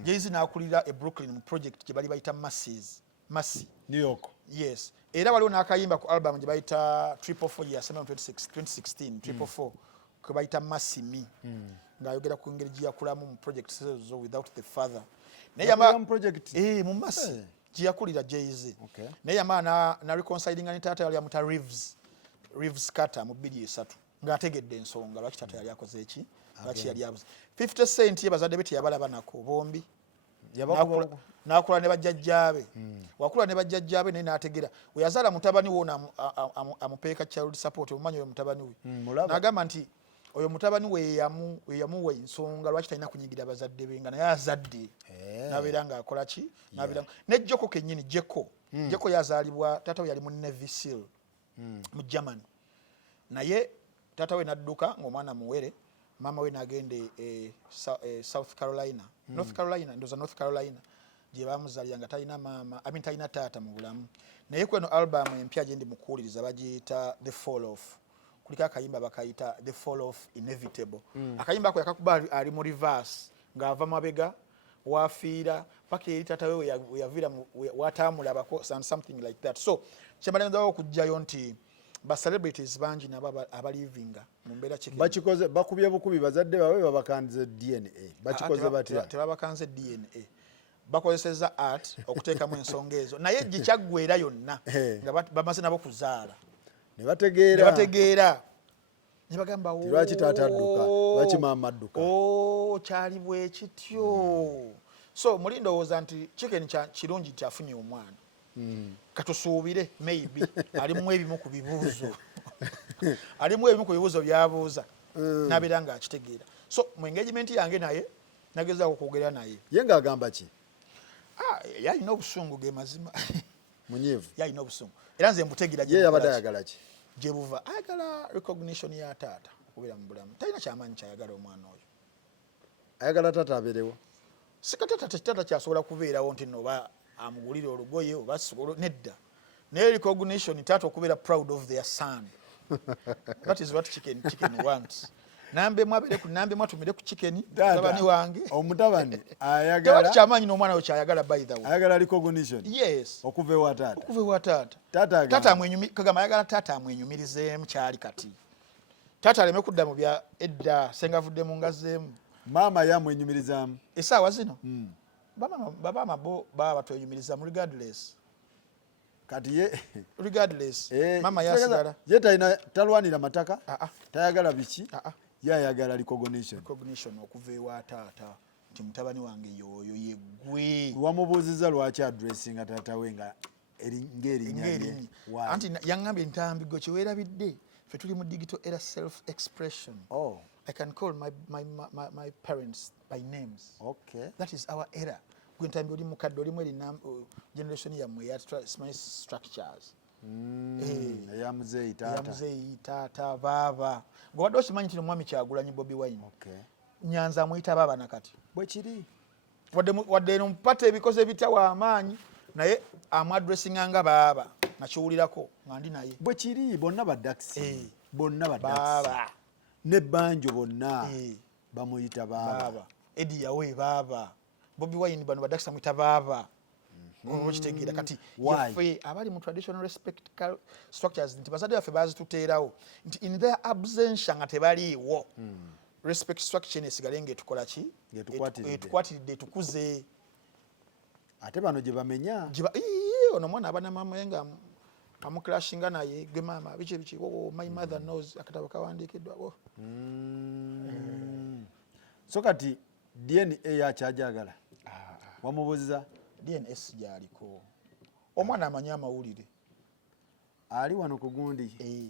Jay-Z n'akulira e Brooklyn mu project gye bali bayita Massey New York. Yes era waliwo n'akayimba ku album gye bayita 444 yasema 2016 444 kwe bayita Massey Me ng'ayogera ku ngeri gye yakulamu mu project zo without the father naye yama project mu Massey gye yakulira Jay-Z naye yama na reconciling ne taata yali amuta Reeves Carter mu 23 ng'ategedde ensonga lwaki taata yali akoze eki lwaki yali abuze 50 cent ye bazadde beti yabalaba nako bombi nakula ne bajjajjaabe wakula ne bajjajjaabe naye n'ategera we yazaala mutabani wona amupeeka child support omumanyi oyo mutabani we n'agamba nti oyo mutabani we yamuwa ensonga lwaki talina kunyigira bazadde be nga naye azadde nabeera ng'akola ki nabeera ne Joko kennyini Jeko yazaalibwa taata we yali mu Navy SEAL mu Germany naye taata we n'adduka ng'omwana muwere mama we n'agende South Carolina North Carolina ndoza North Carolina gye bamuzaalira nga talina maama talina taata mu bulamu naye kweno album empya gye ndi mukuuliriza bagiyita The Fall Off kuliko akayimba bakayita The Fall Off Inevitable akayimba ako yakakuba ali mu reverse ng'ava mabega wafiira paka eri taata we yaviira wataamulabako something like that. So kyembalenzawo okujjayo nti ba celebrities bangi nabo abalivinga mu mbeera kiki bakikoze bakubye bukubi bazadde bawe babakanze DNA bakikoze batya tebabakanze DNA bakozeseza art okuteekamu ensonga ezo naye gikyaggwera yonna nga bamaze nabo kuzaala ne bategeera ne bagamba lwaki taata adduka lwaki maama adduka kyali bwe kityo. So mulindowooza nti chicken kirungi kyafunye omwana katusuubire maybe alimu ebimu ku bibuuzo byabuuza nabeera ng'akitegeera. So mu engagement yange naye nagezaako okwogera naye ye ng'agamba ki yalina obusungu ge mazima munyiivu yalina obusungu era nze mbutegeera ye yabadde ayagala ki gye buva ayagala recognition ya taata okubeera mu bulamu talina kyamaanyi kyayagala omwana oyo ayagala taata abeerewo taata kyasobola kubeerawo nti noba amugulire olugoye oba sobola nedda naye recognition taata okubeera proud of their son that is what chicken wants. Nambemu atumire ku chicken mutabani wange omutabani ayagala kyamaanyi n'omwana we kyayagala by the way ayagala recognition yes okuva ewa taata taata kagamba ayagala taata amwenyumirizeemu kyali kati taata aleme kudda mu bya edda senga avuddemu ngazeemu maama yamwenyumirizaamu essaawa zino baba bo baba batwenyumirizamu regardless kati ye regardless mama yasigala ye talwanira mataka tayagala biki yayagala recognition okuva ewa taata nti mutabani wange yoyo yeggwe wamubuuziza lwaki addressinga taata we nga ng'erinnya anti yaŋŋambye ntambigo kyeweerabidde ffe tuli mu digital era self expression. I can call my parents by names. That is our era. Gwentambi oli mukadde oli mweri generation yammwe ya structures. Ya muzeeyi taata baaba ng'obadde okimanyi nti omwami Kyagulanyi Bobi Wine Nyanza amuyita baaba nakati bwe kiri wadde nomupata ebikoze ebitawa amaanyi naye amuadressinga nga baaba nakiwulirako nga ndi naye bwe kiri bonna badakisi baaba ne Banjo bonna bamuyita baaba Eddie yawe baaba Bobi Wine bano badakisi amuyita baaba okitegeera kati yaffe abali mu traditional respect structures nti bazadde baffe bazituteerawo nti in their absence nga tebaliiwo respect structure nesigale ng'etukola ki etukwatiridde tukuze ate bano gye bamenya ono mwana abanamamaye nga amuclashinga naye gwe maama biki my mother knows akatabo kawandiikiddwa so kati DNA yakyajagala wamubuuza DNA sijaaliko omwana amanyi amawulire ali wano ku gundi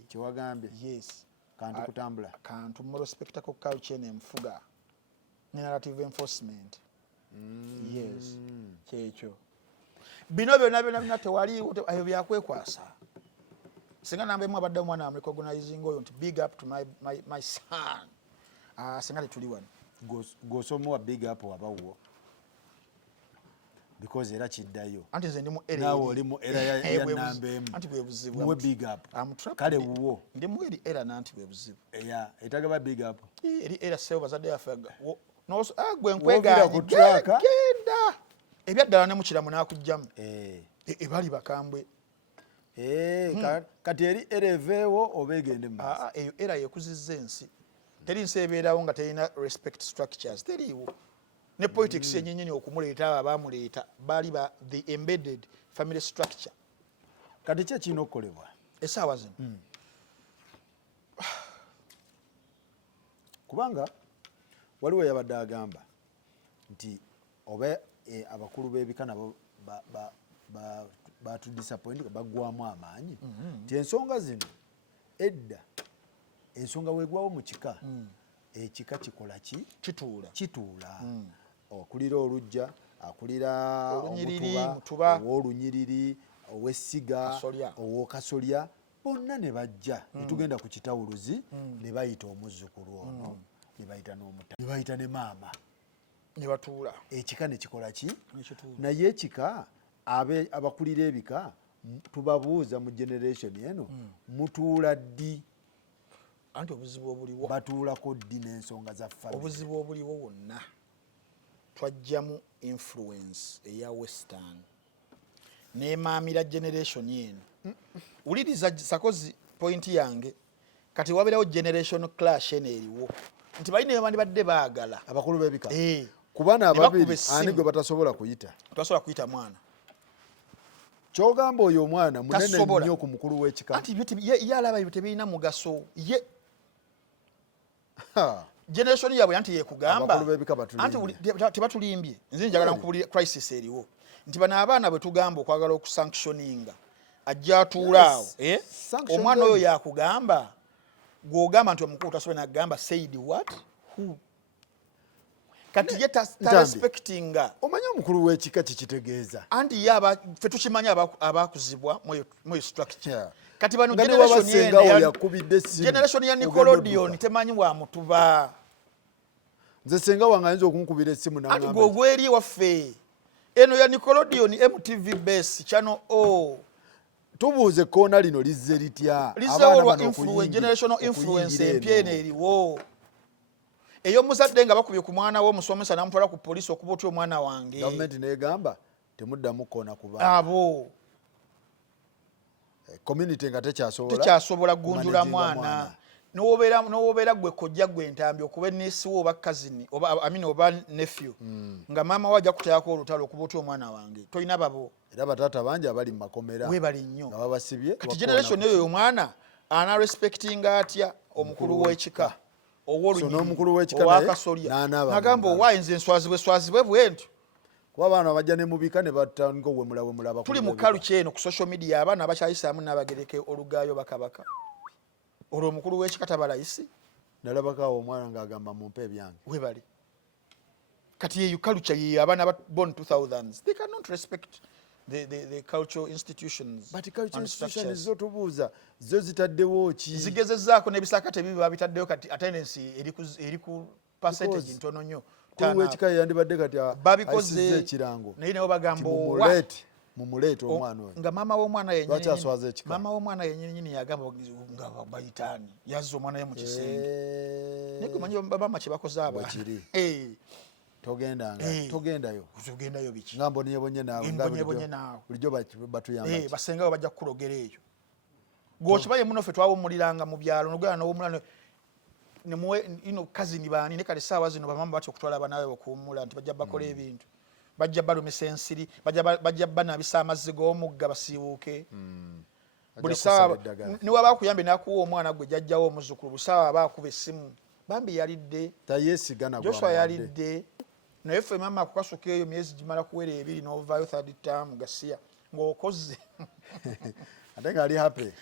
kyewagambye yes kantu kutambula kantu moral spectacle culture n'enfuga ne narrative enforcement yes kyekyo bino byonna tewali ayo byakwekwasa singa nambemu abadde omwana amrecognizing oyo nti big up to my son singa tetuli wano gwosomuwa big up wabawo because era kiddayo anti nze ndi mu nawe oli mu era ya nambemu anti bwe buzibu muwe big up kale wuwo ndi mu eri era nanti bwe buzibu etagaba big up eri era sebo bazadde yafe gwe nkweganya genda ebyaddala ne mukiramu n'akugjamu ebali bakambwe kati eri era eveewo oba egende mu eyo era yekuzizza ensi teri nsi ebeerawo nga terina respect structures teriiwo ne politics yennyini okumuleeta abo abaamuleeta baali ba the embedded family structure kati ki ekirina okukolebwa essaawa zino kubanga waliwo yabadde agamba nti oba abakulu b'ebika nabo batudisappoint baggwamu amaanyi nti ensonga zino edda ensonga weegwawo mu kika ekika kikola ki kituula akulira olujja akulira omutuba ow'olunyiriri ow'essiga ow'okasolya bonna ne bajja netugenda ku kitawuluzi ne bayita omuzzukulu ono ne bayita n'omuta ne bayita ne maama ne batuula ekika ne kikola ki naye ekika abakulira ebika tubabuuza mu generation eno mutuula ddi anti obuzibu obuliwo batuulako ddi n'ensonga za family obuzibu obuliwo wonna twajjamu influence eya western nemaamira generation eno wuliriza sakozi point yange kati wabeerawo generation clash eno eriwo nti balina bandibadde baagala abakulu b'ebika ku baana ababiri ani gwe batasobola kuyita tasobola kuyita mwana kyogamba oyo omwana munene nnyo ku mukulu w'ekika anti ye alaba ebyo tebilina mugaso ye generation yabwe anti yekugamba anti tebatulimbye nze njagala nkubulira crisis eriwo nti bano abaana bwe tugamba okwagala okusanctioninga ajja atuula awo omwana oyo yakugamba gw'ogamba nti omukulu tasobola nagamba said what who kati ye tarespectinga omanye omukulu w'ekika kikitegeeza anti ye ffe tukimanyi abakuzibwa mu structure kati bano generation ya Nickelodeon temanyi wa mutuba nze senga wange ayinza okunkubira essimu anti gwogweri waffe eno ya Nickelodeon MTV base channel O tubuuze koona lino lizze litya lizeolwa generational influence empyene eriwo ey'omuzadde nga bakubye ku mwana w'omusomesa namutwala ku poliisi okuba otya omwana wange gavumenti negamba temuddamu koona ku baana abo community nga tekyasobola gunjula mwana n'owobeera gwe kojja gwe entambi okuba enneesiwo oba kazini oba nephew nga maama we ajja kuteerako olutalo okuba otya omwana wange tolina babo era bataata bangi abali mu makomera webali nnyo nga babasibye kati generation eyo omwana ana respectinga atya omukulu w'ekika ow'akasolya nagamba owaayi nze nswazibwe bwentyo kuba abaana bajja ne mubika ne batandika owemulabwemulaba tuli mu kalu kyeno ku social media abaana abakyayisaamu n'abagereke olugaayo bakabaka olwo omukulu w'ekika tabalayisi nalabakaawo omwana ng'agamba mumpe ebyange webali kati yeyo culture yeyo abaana born 2000s they cannot respect the cultural institutions but cultural institutions zo tubuuza zo zitaddewo ki zigezezzaako n'ebisaka tebibi babitaddeyo kati attendance eri ku percentage ntono nnyo wekika yandibadde kati babikoze ekirango naye nabo bagamba mumuleete omwana oyo nga maama w'omwana yennyini yagamba nga bayitaani yazza omwana ye mu kisenge naye gumanyi bamaama kye bakoze aba togendayo biki nga mbonyebonye naawe bulijjo batuyamba basengawo bajja kukulogera eyo gwokibaye muno ffe twawummuliranga mu byalo nogera n'owummulano ne muwe cousin bani ne kale sawa zino bamamba batyo kutwala abanawe okuumula nti bajja bakola ebintu bajja balumisa ensiri bajja bana bisa amazzi g'omugga basiibuuke buli sawa ni waba kuyambe nakuwa omwana gwe jajjawo omuzukulu busawa aba akuba essimu bambi yalidde tayesigana Joshua yalidde naye ffe mama akukasuka eyo myezi gimala kuwera ebiri n'ovaayo third term gasiya ng'okoze ate nga ali happy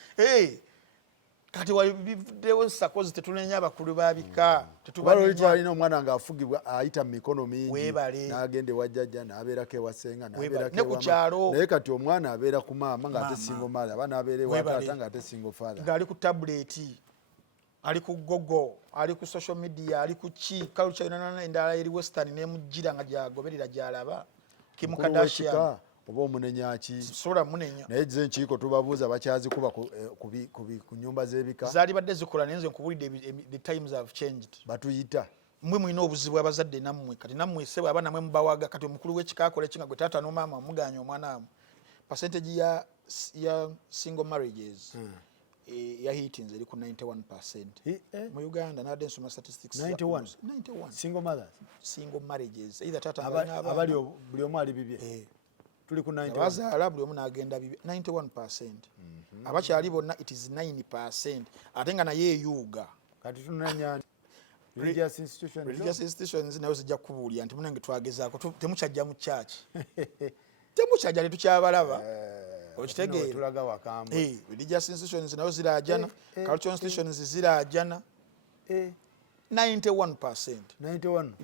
kati walivuddewo sakozi tetunenya abakulu babika tetubaalina omwana ng'afugibwa ayita mu mikono mingi n'agenda ewajjajja n'abeerako ewasenga n'abeerako naye kati omwana abeera ku maama ng'ate single mother abaana abeera ewa taata ng'ate single father ng'ali ku tabuleti ali ku gogo ali ku social media ali ku ki culture yonna endala eri western n'emujjira nga gyagoberera gyalaba Kim Kardashian oba omunenyaki sola munenya naye ze enkiiko tubabuuza bakyazikuba ku nyumba z'ebika zaali badde zikola naye nze nkubulidde the times have changed batuyita mmwe mulina obuzibu abazadde nammwe kati nammwe sebo abaana mwe mubawaga kati omukulu w'ekika akola ekinga gwe taata n'omaama omuganya omwana amwe percentage ya single marriages yahitinze eri ku 91% mu Uganda nadde nsoma statistics 91 single marriages either tata abali buli omu ali bibye tuli ku 91 bazaala buli omu n'agenda bibye 91% abakyali bonna it is 9% ate nga naye eyuuga kati tunanya religious institutions nayo zijja kubuulya nti munange twagezaako temukyajja mu church temukyajja tetukyabalaba okitegeera tulaga wakambwe religious institutions nayo ziraajana cultural institutions ziraajana 91%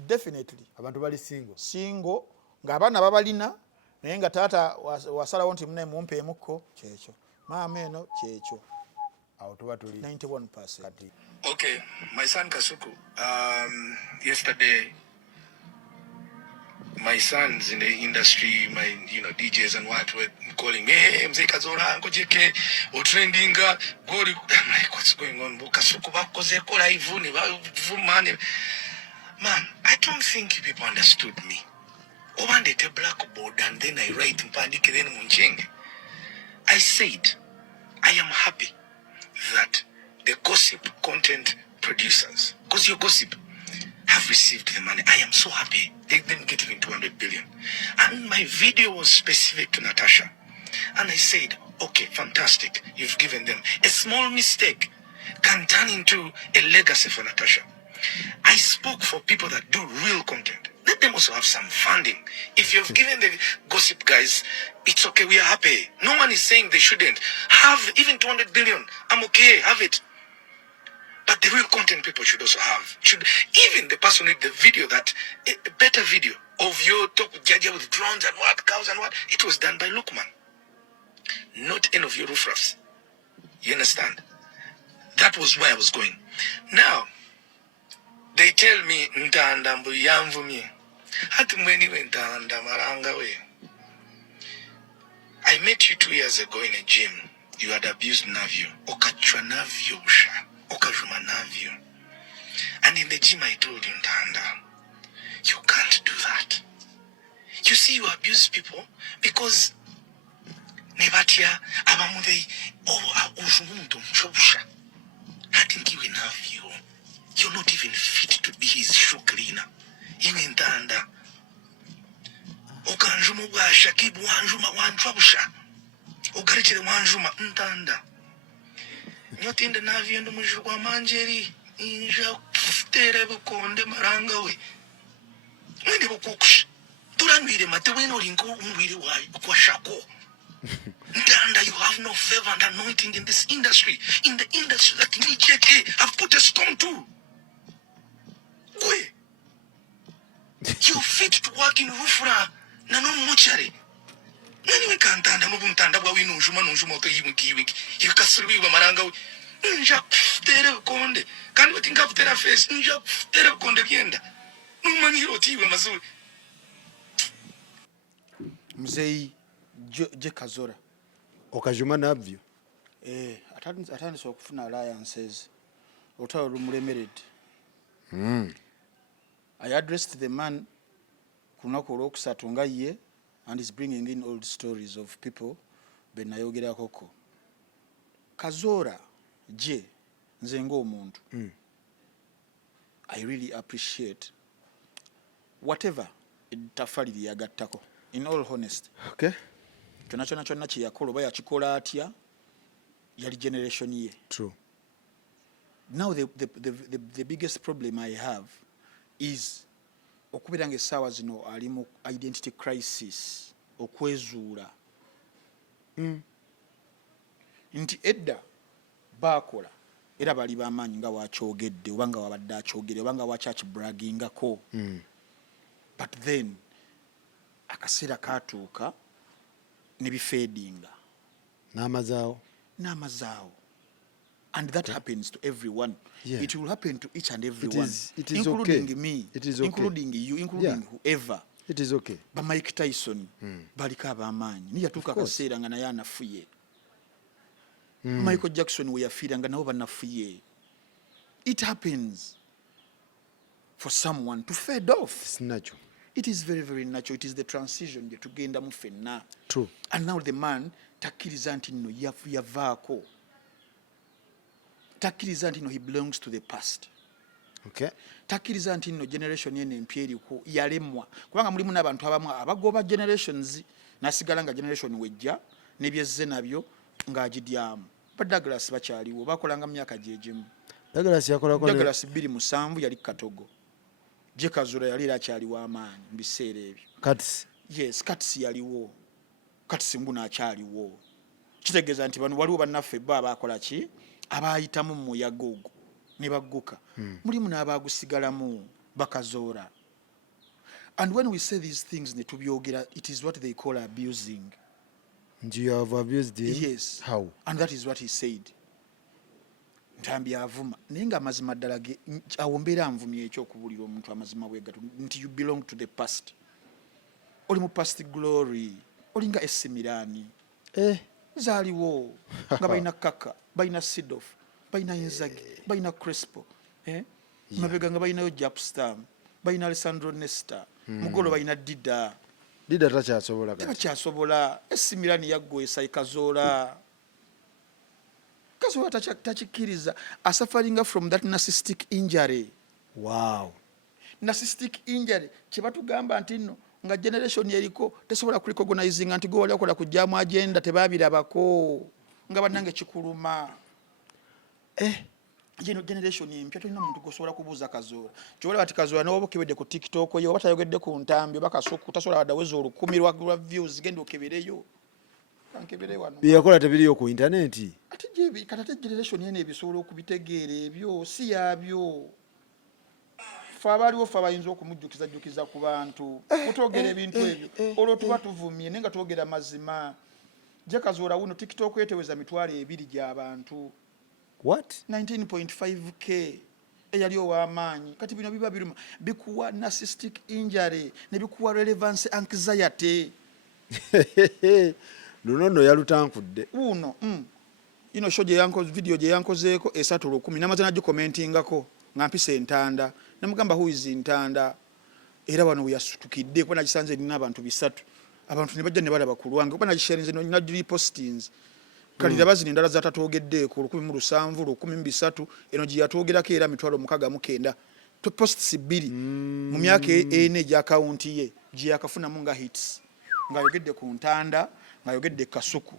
definitely abantu bali single ng'abaana babalina naye nga taata wasalawo nti munaye mumpeemukko kyekyo maama eno kyekyo awo tuba tuli 91%. Okay, my son Kasuku, yesterday my sons in the industry, my DJs and what were calling me, hey, Mzee Kazora, Uncle JK, or trending, God, I'm like, what's going on? Kasuku, man, I don't think people understood me. Over the blackboard and then I write Mpandike then Muncheng. I said, I am happy that the gossip content producers, because your gossip, have received the money. I am so happy. They didn't get even 200 billion. And my video was specific to Natasha. And I said, okay, fantastic. You've given them. A small mistake can turn into a legacy for Natasha. I spoke for people that do real content. Let them also have some funding. If you've given the gossip guys, it's okay, we are happy. No one is saying they shouldn't. Have even 200 billion. I'm okay, have it. But the real content people should also have. Even the person with the video, that a better video of your top Jaja with drones and what, cows and what, it was done by Lukman. Not any of your roofraffs. You understand? That was where I was going. Now, they tell me, Ntanda mbuyamvumi. Hati mweni ntanda maranga we. I met you 2 years ago in a gym. You had abused Navio. Okachwa Navio usha. Okajuma Navio. And in the gym I told you, Ntanda, you can't do that. You see, you abuse people because nebatia abamudei ujumuntu mchobusha. Hatinkiwe Navio. You're not even fit to be his shoe cleaner. Iwe Ntanda. Okanjuma bwasha kibu wanjuma wanchwabusha. Ogarikire wanjuma Ntanda. Nyotinde Navio ndo mujurwa manjeri. Inja kufutere bukonde maranga we. Mwende bukukusha. Turanwire mate weno rinko umwire wayo kwa shako. Ntanda, you have no favor and anointing in this industry. In the industry that me JK have put a storm to. You're fit to work in Rufra, Nano Mochari. Nani Kantanda, Mubutanda, Wawin, Juma, Nujumoto, Yiwiki, you Kasuri, Maranga, Ninja, Terra Conde, can't we think of Terra Face, Ninja, Terra Conde Gienda, no money or tea, Mazul. Mzee Kazora. Okajuma Navio. Atandise okufuna alliances. Otalo lumulemeredde. I addressed the man kunako olwokusatu nga ye and is bringing in old stories of people benayogerakoko. Kazora je nze ng'omuntu I really appreciate whatever ettafali lye yagattako, in all honesty. Okay. Kyonna kye yakola oba yakikola atya yali generation ye. True. Now the biggest problem I have is okubeera ng'essaawa zino ali mu identity crisis, okwezuula. Nti edda baakola era bali b'amaanyi nga wakyogedde oba nga wabadde akyogedde oba nga wakyakibragingako. But then akaseera kaatuuka ne bifeedinga n'amazaawo. And that happens to everyone. Yeah. It will happen to each and everyone, It is including okay. me, It is okay. including you, including whoever. It is okay. Ba Mike Tyson baliko ab'amaanyi niye yatuuka akaseera nga naye anafuye. Michael Jackson we yafiira nga nabo banafuye. It happens for someone to fade off. It's natural. It is very, very natural. It is the transition gye tugenda mu ffenna. True. And now the man takkiriza nti nno yavaako. Takkiriza nti nno he belongs to the past. Okay. Takkiriza nti nno generation eno empya eriko yalemwa. Kubanga mulimu n'abantu abamu abagoba generations nasigala nga generation wejja n'ebyezze nabyo ng'agidyamu. Ba Douglas bakyaliwo bakolanga mu myaka gy'egimu. Douglas yakolako Douglas 27 yali Katogo. Je Kazura yali akyaliwo amaanyi mu biseera ebyo. Cuts. Yes, Cuts yaliwo. Cuts mbuna akyaliwo. Kitegeeza nti bano waliwo bannaffe baba akola ki abayitamu mu muyaga ogwo ne bagguka. Mulimu n'abaagusigalamu bakazoora. And when we say these things ne tubyogera, it is what they call abusing. And you have abused him? Yes. How? And that is what he said. Ntambi avuma naye nga amazima ddala awo mbeera anvumye ekyokubuulira omuntu amazima bwegatu nti you belong to the past. Oli mu past glory. Olinga AC Milan. Zaaliwo nga balina Kaka, balina Sidoff, balina Inzaghi, balina Crespo. Mabega nga balinayo Japstam, balina Alessandro Nesta, mugolo balina Dida. Dida takyasobola kati. Takyasobola. AC Milan yaggwesa Kazoola. Kazoola takikkiriza. Suffering from that narcissistic injury. Wow. Narcissistic injury kye batugamba nti nno nga generation yeriko tesobola kurecognize nti go wali akola kujjamu agenda tebabirabako nga bannange kikuluma. Generation empya tolina muntu gosobola kubuuza Kazoola. Kyobola bati Kazoola n'oba okebedde ku TikTok yo oba tayogedde ku ntambi oba kasuku tasobola wadaweza 10,000 lwa views genda okebereyo. Ankebere wano. Byakola tebiriyo ku internet. Ate je kata generation yene ebisobola okubitegeera ebyo si yabyo. Fabaliwo fabayinza okumujjukiza ku bantu. Kutogera ebintu ebyo. Olwo tuba tuvumye nenga twogera mazima. Je Kazoola wuno TikTok yeteweza mitwalo 2 gy'abantu. What? 19.5k eyali ow'amaanyi. Kati bino biba biruma bikuwa narcissistic injury ne bikuwa relevance anxiety. Luno yalutankudde. Uno ino show gye yankoze video gye yankozeeko esatu 10 namazana gyo commentingako ngampisa entanda namugamba who is Ntanda era wano yasutukidde kuba nagisanze nina abantu bisatu abantu ne bajja ne balaba ku lwange kuba nagisharinze na repostings kalira bazini ndala za tatogeddeeko 17 13 eno gye yatogerako era mitwalo 69 to posts 2 mu myaka ene gya account ye gye yakafuna mu nga hits nga yogedde ku Ntanda nga yogedde Kasuku.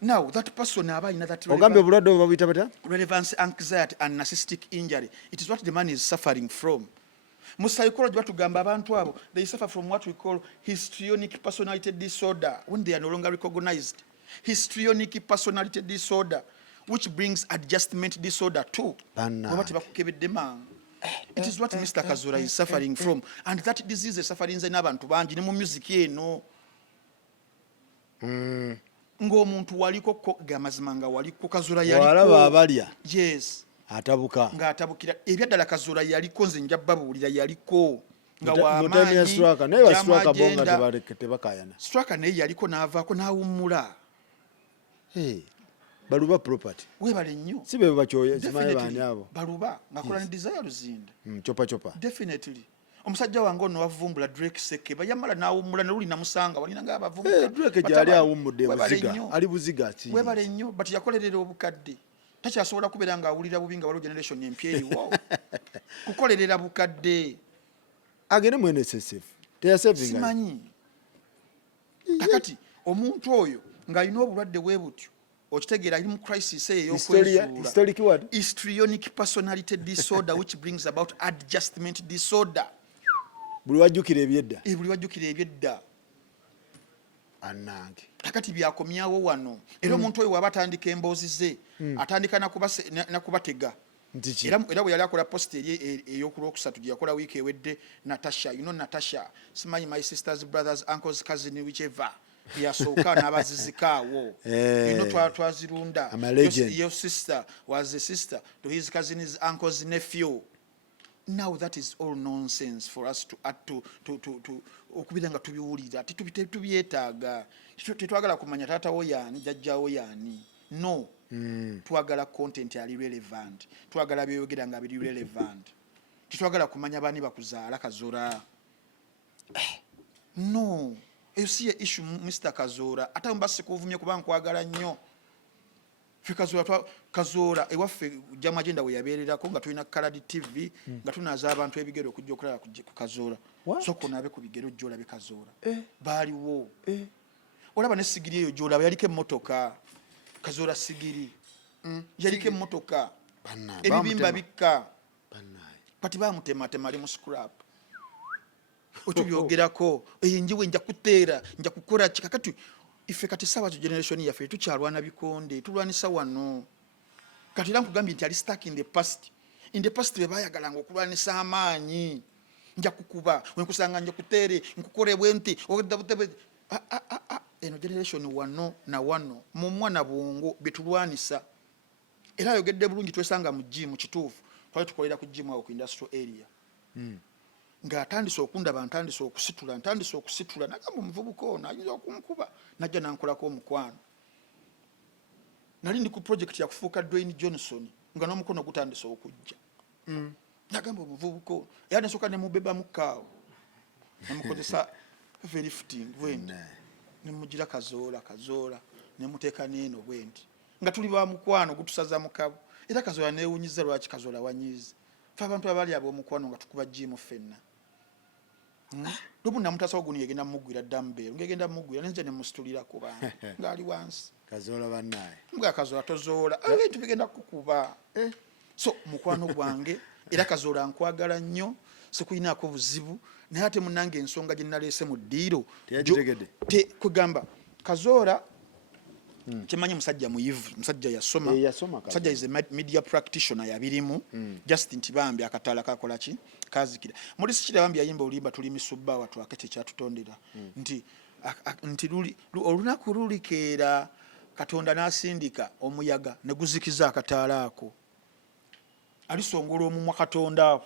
Now that person abayina that ogambe bulwadde obabuyita bata relevance anxiety and narcissistic injury, it is what the man is suffering from. Mu psychology batugamba abantu abo they suffer from what we call histrionic personality disorder when they are no longer recognized. Histrionic personality disorder which brings adjustment disorder too. It is what Mr. Kazoola is suffering from, and that disease is suffering n'abantu bangi ne mu music eno. Ng'omuntu waliko gamazima nga waliko Kazoola yaliko walaba abalya. Yes. Atabuka. Nga atabukira ebyaddala Kazoola yaliko nze njja babuulira yaliko nga wamaanyi. Mutemya Straka naye wa Straka bonga tebakayana. Straka naye yaliko n'avaako n'awummula. Baluba property. Webale nnyo. Si be bakyoye zimaye bani abo. Baluba ngakola ne desire luzinda. Chopa. Definitely. Omusajja wange ono wavumbula Drake Sekeba yamala n'awummula ne luli namusanga walina ng'abavubuka. Drake gyali awummudde buziga. Ali buziga ki. Webale nnyo but yakolerera obukadde. takyasobola kubeera nga awulira bubi nga waliwo generation empya eriwo kukolerera bukadde agende mu NSSF teyasevinga simanyi kakati omuntu oyo ng'alina obulwadde bwe butyo okitegeera ali mu crisis eyo ey'okwezuula histrionic personality disorder which brings about adjustment disorder buli wajjukira ebyedda annange kakati byakomyawo wano era omuntu oyo waba atandika emboozi ze atandika nakubatega era bwe yali akola post ey'okulwokusatu gye yakola wiiki ewedde Natasha Natasha simanyi my sisters brothers uncles cousin whichever yasooka n'abazizikaawo twazirunda your sister was a sister to his cousin's uncle's nephew. Now that is all nonsense for us to add to okubira nga tubiwulira tubyetaaga tetwagala kumanya taata wo yaani jjajja wo yaani no twagala content ali relevant twagala byeyogera nga biri relevant tetwagala kumanya bani bakuzaala Kazola no you see a issue Mr. Kazola ate mbase kuvumye kuba nkwagala nnyo Kazola ewaffe jama agenda we yabeererako nga tulina Kaladi TV nga tunaaza abantu ebigero okujja okulaba ku Kazola soko naabe ku bigero gy'olabe Kazola baaliwo olaba ne sigiri eyo gy'olaba yaliko emmotoka Kazola sigiri yaliko emmotoka ebibimba bikka kati baamutematema ali mu scrap otubyogerako njiwe nja kuteera nja kukola kikakati ife kati sawa generation yaffe tukyalwana bikonde tulwanisa wano kati era nkugambye nti ali stuck in the past be bayagalanga okulwanisa amaanyi nja kukuba wenkusanga nja kuteere nkukole bwenti eno generation wano na wano mu mwana bwongo betulwanisa era yogedde bulungi twesanga mu gym kituufu twali tukolera ku gym awo ku industrial area nga atandise okundaba ntandise okusitula nagamba omuvubuka ono ayinza okunkuba najja nankolako omukwano nali ndi ku project ya kufuuka Dwayne Johnson nga n'omukono gutandise okujja nagamba omuvubuka ono era nesooka ne mubeba mukaawo nemukozesa very fitting bwendi nemugira Kazola nemuteeka neeno bwendi nga tuli ba mukwano gutusaza mukabo era Kazola neewunyiza lwaki Kazola wanyize fe abantu abali ab'omukwano nga tukuba gym ffenna Lubuna mutasawo guni yegenda mugwira dambeero ngegenda mugwira nenze ne musitulira kuba ngali wansi Kazola bannaye mga Kazola tozola ebintu bigenda kukuba so mukwano gwange era Kazola nkwagala nnyo sikuyinaako buzibu naye ate munange ensonga gye naleese mu ddiiro kugamba Kazola kimanyi musajja muyivu musajja yasoma musajja is a media practitioner yabirimu just nti bambi akatala kakola ki kazikira muri sikira bambi yayimba olimba tulimisubba watu akete kyatutondera nti olunaku lulikeera Katonda nasindika omuyaga ne guzikiza akatala ako alisongola omumwa Katonda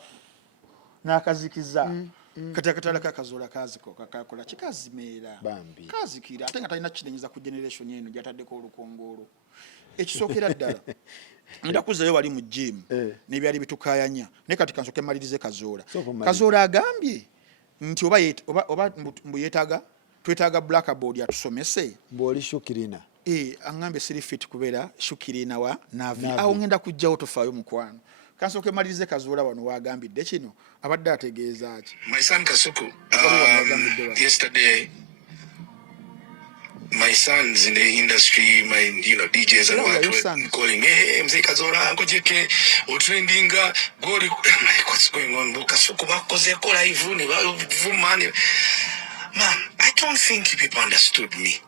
n'akazikiza kati akatala ka Kazola kaziko kakola kikazimeera kazikira ate nga talina kinenyeza ku generation eno gyataddeko olukongolo ekisookera ddala ndakuzayo wali mu gym n'ebyali bitukayanya naye kati kansoke malirize Kazola agambye nti oba mbuyetaga twetaaga blackboard atusomese mboli Shukirina angambe siri fit kubeera Shukirina wa Navi awo ngenda kujjawo tofaayo mukwano kansoke malirize Kazola wano wagambidde kino abadde ategeeza ki my son Kasuku yesterday my sons in the industry, my DJs and what were calling, hey, Mzee Kazola, Uncle JK, or trending, what's going on? Man, I don't think people understood me.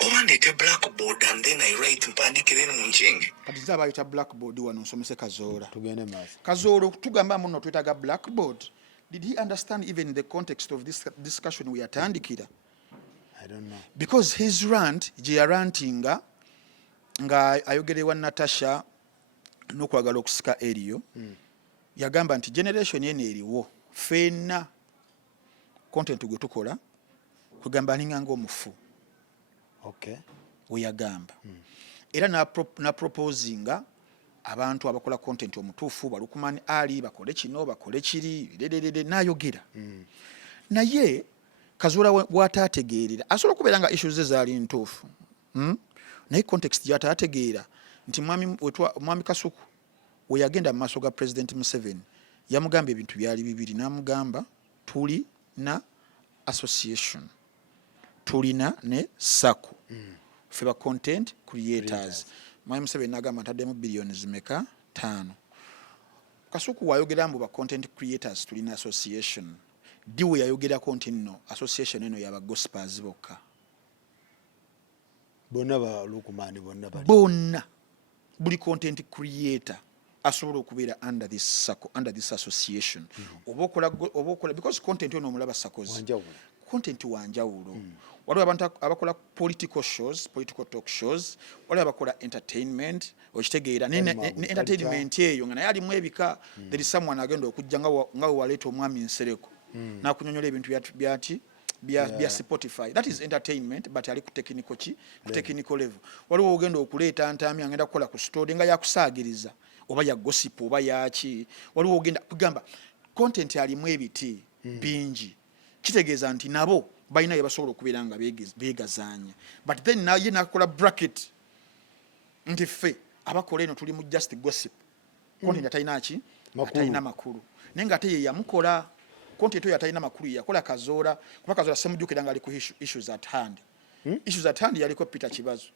One day the blackboard and then I write mpandikire munjingi. Kati zabayita blackboard wano nsomese Kazola. Tugende masa. Kazola tugamba muno twetaga blackboard. Did he understand even the context of this discussion we atandikira? I don't know. Because his rant, je rantinga nga ayogerewa Natasha n'okwagala okusika eriyo. Yagamba nti generation yene eriwo fenna content gwe tukola kugamba ninganga omufu. Okay. We yagamba. Era na proposinga abantu abakola content omutuufu Balukumani Ali bakole kino bakole kiri dededede nayogera. Naye Kazola watategeerera asobola kubeera nga issues zaali ntuufu naye context gyatategeera nti mwami Kasuku we yagenda mu maaso ga President Museveni yamugamba ebintu byali bibiri n'amugamba tuli na association tulina ne SACCO ffe ba content creators mwami Museveni n'agamba ntaddemu billions zimeka 5 Kasuku wayogera mbu ba content creators tulina association diwe yayogerako nti nno association eno yaba gospels bokka bonna ba Lukumani bonna buli content creator asobola okubeera under this SACCO under this association obokola because content ono omulaba SACCOs content wanjawulo waliwo abantu abakola political shows political talk shows waliwo abakola entertainment okitegeera entertainment eyo nga naye alimu ebika there is someone agenda okujja nga waleeta omwami Nsereko nakunyonyola ebintu bya Spotify that is entertainment but ali ku technical level waliwo ogenda okuleeta ntami agenda kukola ku story nga yakusaagiriza oba ya gossip oba yaki waliwo ogenda kugamba content alimu ebiti bingi kitegeeza nti nabo balina yebasobola okubeera nga beegazanya but then naye nakola bracket nti ffe abakola eno tuli mu just gossip content atalina makulu naye nga ate ye yamukola content oyo atalina makulu yakola Kazola kuba Kazola semujjukira nga ali ku issues at hand issues at hand yaliko Peter Kibazo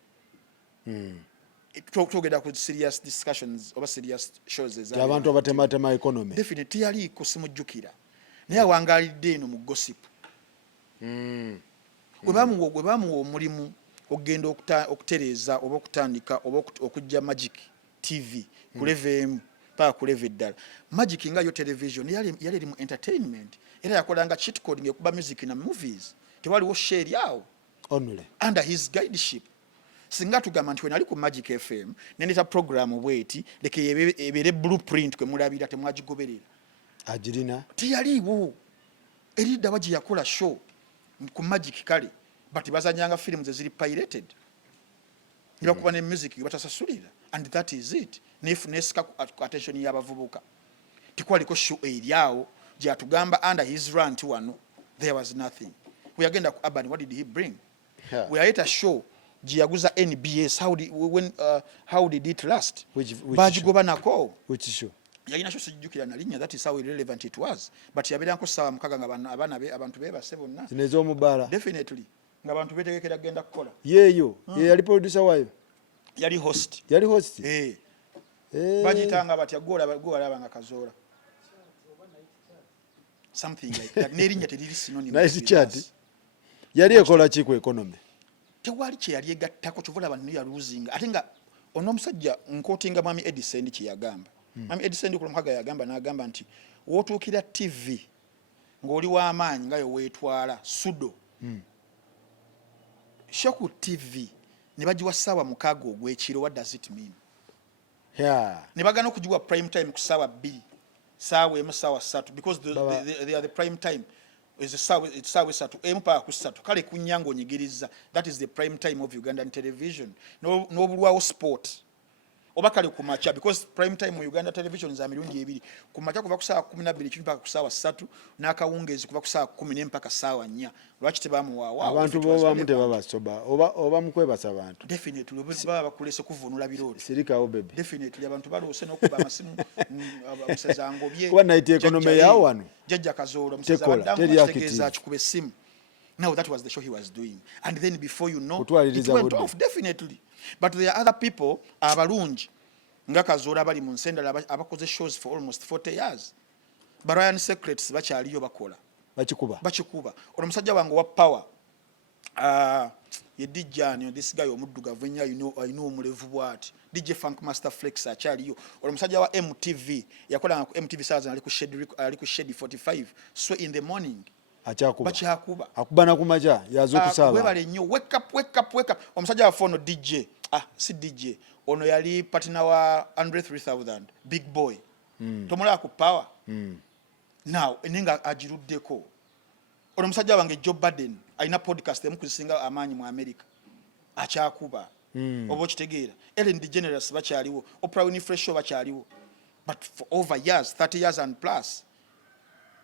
togeda ku serious discussions oba serious shows abantu abatematema economy definitely yali ko semujjukira naye awangalidde eno mu gossip webamuwa omulimu ogenda okutereeza oba okutandika oba okujja Magic TV ku level paka ku level ddala Magic nga yo television yali erimu entertainment era yakolanga cheat coding ekuba music na movies tewaliwo share yawo only under his guideship singa tugamba nti wenali ku Magic FM neneta program bweti leke ebere blueprint kwe mulabira temwagigoberera ajirina tiyaliwo erida baji yakola show ku Magic kale but bazanyanga films eziri pirated nibakuba ne music batasasulira and that is it nefuneska attention y'abavubuka tikwaliko show eriawo gyatugamba under his run to wano there was nothing we agenda ku Urban what did he bring we are at a show giyaguza NBS how did it last bajigoba nako which show yalina show sijjukira na linya that is how irrelevant it was but yabera nko sawa mukaga nga abana be abantu bebase bonna zinezo mubala definitely nga abantu betegekera genda kukola yeyo ye yali producer wayo yali host bajitanga batya gola abanga Kazola something like that nerinya teriri synonymous nice chat yali ekola ki ku economy tewali kye yali egattako kyovula abantu ya losing ate nga ono musajja nkotinga mwami Edison kye yagamba mwami Edison ku mukaga yagamba n'agamba nti wotuukira TV ng'oli w'amaanyi nga yo weetwala sudo shoku TV ne bagiwa ssaawa mukaaga ogw'ekiro what does it mean ne bagana okugiwa prime time ku ssaawa 2 ssaawa emu ssaawa 3 because they are the prime time is ssaawa 3 emu paka ku 3 kale kunyanga onyigiriza that is the prime time of Ugandan television n'obulwawo sport oba kale ku macha because prime time mu Uganda television za mirundi 2 ku macha kuva ku ssaawa 12 mpaka ku ssaawa 3 n'akawungezi kuva ku ssaawa 10 mpaka ssaawa 4 lwaki tebamuwaawa abantu bobamu tebabasoba oba mukwebasa abantu definitely baba bakulese kuvunula birori sirikawo baby definitely abantu balose n'okuba amasimu abasezango bye kuba night economy yawo wano jajja Kazola musezango tegeza akikube simu now that was the show he was doing and then before you know it went off definitely but there are other people abalungi nga Kazola bali mu nsendala abakoze shows for almost 40 years Brian Secrets bakyaliyo bakola bachikuba omusajja wange wa power ye DJ this guy omuddugavu nya I know mulevu bwati DJ Funk Master Flex akyaliyo omusajja wa MTV yakola ku MTV Stars ali ku shade 45 so in the morning bachakuba akubana kumaja yazo kusaba webale nnyo wake up omusajja wa phone DJ si DJ ono yali partner wa Andre 3000 big boy tomula ku power now eninga ajiruddeko ono musajja wange Joe Biden alina podcast emukusinga amaanyi mu America akyakuba obo kitegeera Ellen DeGeneres bakyaliwo Oprah Winfrey Show bakyaliwo but for over years 30 years and plus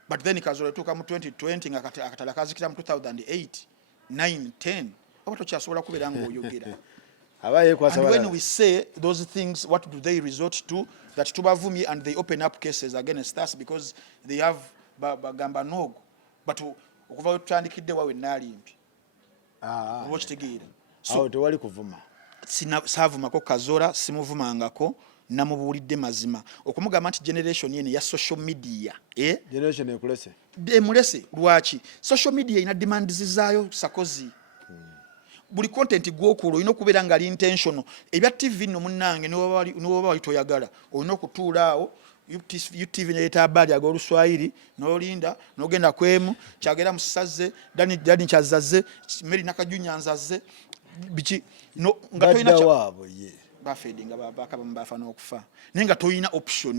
but then Kazola tuka mu 2020 nga akatala kazikira mu 2008 9 10 oba tokyasobola kubeera nga oyogera And when we say those things, what do they resort to? That tubavumi, and they open up cases against us because they have bagamba nogo. But okuva tutandikidde wawe nalimbi. Watch tegeera. So tewali kuvuma. Saavumako Kazola, simuvumangako, namubuulidde mazima. Okumugamba nti generation yene ya social media. Generation ekulese. Emulese lwaki? Social media ina demands zaayo sakozi. Buli content gw'okola olina okubeera nga ali intentional. Ebya TV nno munnange n'oba wali toyagala olina okutuula awo UTV neeta habari ag'Oluswayiri n'olinda n'ogenda kwemu kyagera musaze dani kyazaze Mary Nakajunya nzaze biki no nga toyina wabo ye bafeedinga bakaba mbafa n'okufa naye nga toyina option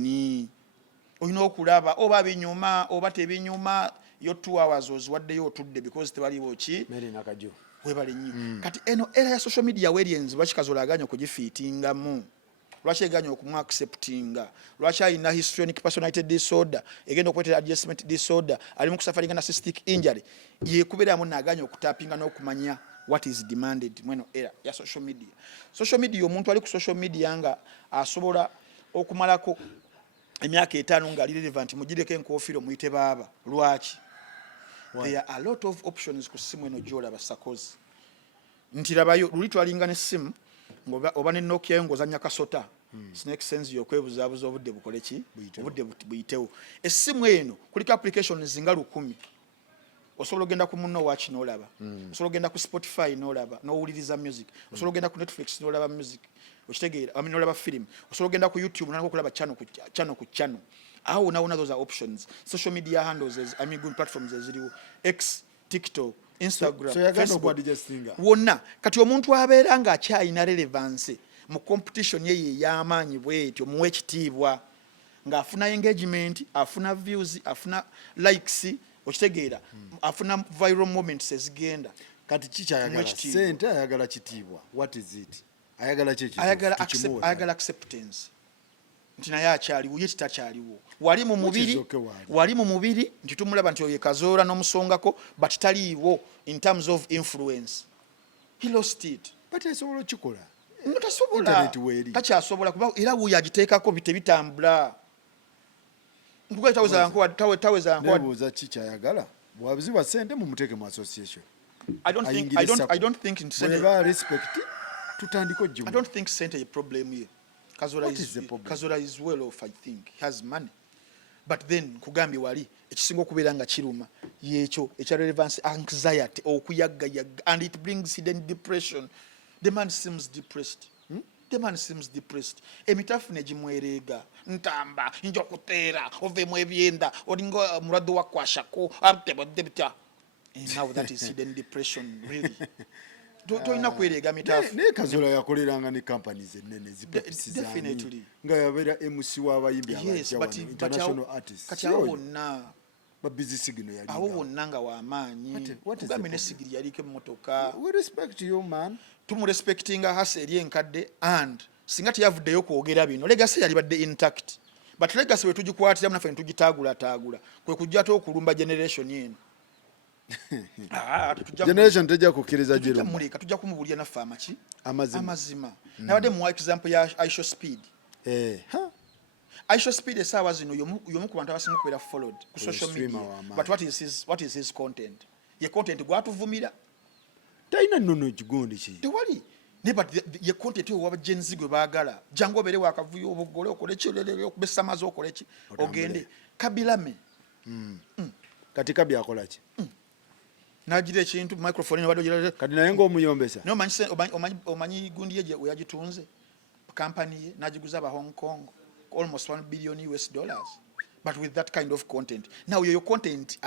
olina okulaba oba binyuma oba tebinyuma yo 2 hours oziwaddeyo otudde because tewaliwo ki Mary Nakaju webale nnyo kati eno era ya social media werienzi lwaki Kazola aganya okugifiitingamu lwaki eganya okumwacceptinga lwaki alina histrionic personality disorder egenda okuleetera adjustment disorder ali mu kusafaringa narcissistic injury yekubeeramu n'aganya okutapinga n'okumanya what is demanded mweno era ya social media omuntu ali ku social media nga asobola okumalako emyaka 5 nga ali relevant mugireko enkofiiro muyite baaba lwaki there are a lot of options ku simu eno gy'olaba sakozi nti labayo luli twalinga ne simu oba ne Nokia ngozanya kasota snake sense yokwebuzaabuza obudde bukole ki obudde buyitewo essimu eno kuliko applications nga 100 osobola ogenda ku Muno Watch n'olaba osobola ogenda ku Spotify n'olaba n'owuliriza music osobola ogenda ku Netflix n'olaba music okitegeera n'olaba film osobola ogenda ku YouTube n'olaba okulaba channel ku channel aho naona those are options. Social media handles, good platforms eziriwo X, TikTok, Instagram, Facebook. Wonna kati omuntu abeera nga akyalina relevance mu competition ye y'amaanyi bwetyo muwe ekitiibwa nga afuna engagement, afuna views, afuna likes, okitegeera afuna viral moments ezigenda. Kati kikyayagala sente ayagala kitiibwa. What is it? Ayagala kyeki? Ayagala acceptance. Ntina ya akyaliwo ye kitakyaliwo. Wali mu mubiri nti tumulaba nti oye Kazola n'omusongako but taliiwo in terms of influence. He lost it. But asobola kikola. Tasobola. Takyasobola kuba era wuyo agiteekako bitambula. Nkuga taweza nko. Nebuuza kikyayagala. Bwabuziba sente mu muteeke mu association. I don't think in sente. Respect tutandiko jjumu. I don't think sente is a problem here. Kazola is well off, I think. He has money. But then kugambi wali ekisinga okubeera nga kiruma yekyo ekya relevance anxiety okuyagga and it brings hidden depression. The man seems depressed. Emitafu ne gimwereega ntamba nja kuteera ovemu ebyenda olinga mulwadde wakwashako abitebita. And now that is hidden depression really. Toyina kwereega mitafu. Ne Kazola yakoleranga ne companies ennene zipapisiza. Definitely. Nga yabeera MC w'abayimbi abajja international artists. Kati awo wonna ba busy signal yali. Awo wonna nga w'amaanyi. Tugambe ne sigiri yaliko emmotoka. We respect you man. Tumurespectinga hasa eri enkadde and singa teyavuddeyo kwogera bino legacy yali badde intact. But legacy we tugikwatira naffe tugitaagula kwe kujja okulumba generation yeno. Generation tejja kukkiriza jiro. Tujja kumubulya naffe amazima. Nabadde mu example ya Aisha Speed. Aisha Speed esaawa zino yomu ku bantu abasinga okubeera followed ku social media. But what is his content? Ye content gwatuvumira. Talina nnono ekigondi ki. Tewali. Ne but ye content yo w'abagenzi gwe baagala. Jangu obeere wakavuyo obugole okole kirere okubessa amazi okole ki. Ogende. Kabilame. Kati Kabi akola ki? Najire ekintu microphone wadde ogirere. Kati naye ng'omuyombesa. No omanyi gundi ye we yagitunze. Company ye najiguza aba Hong Kong almost $1 billion US. But with that kind of content. Now your content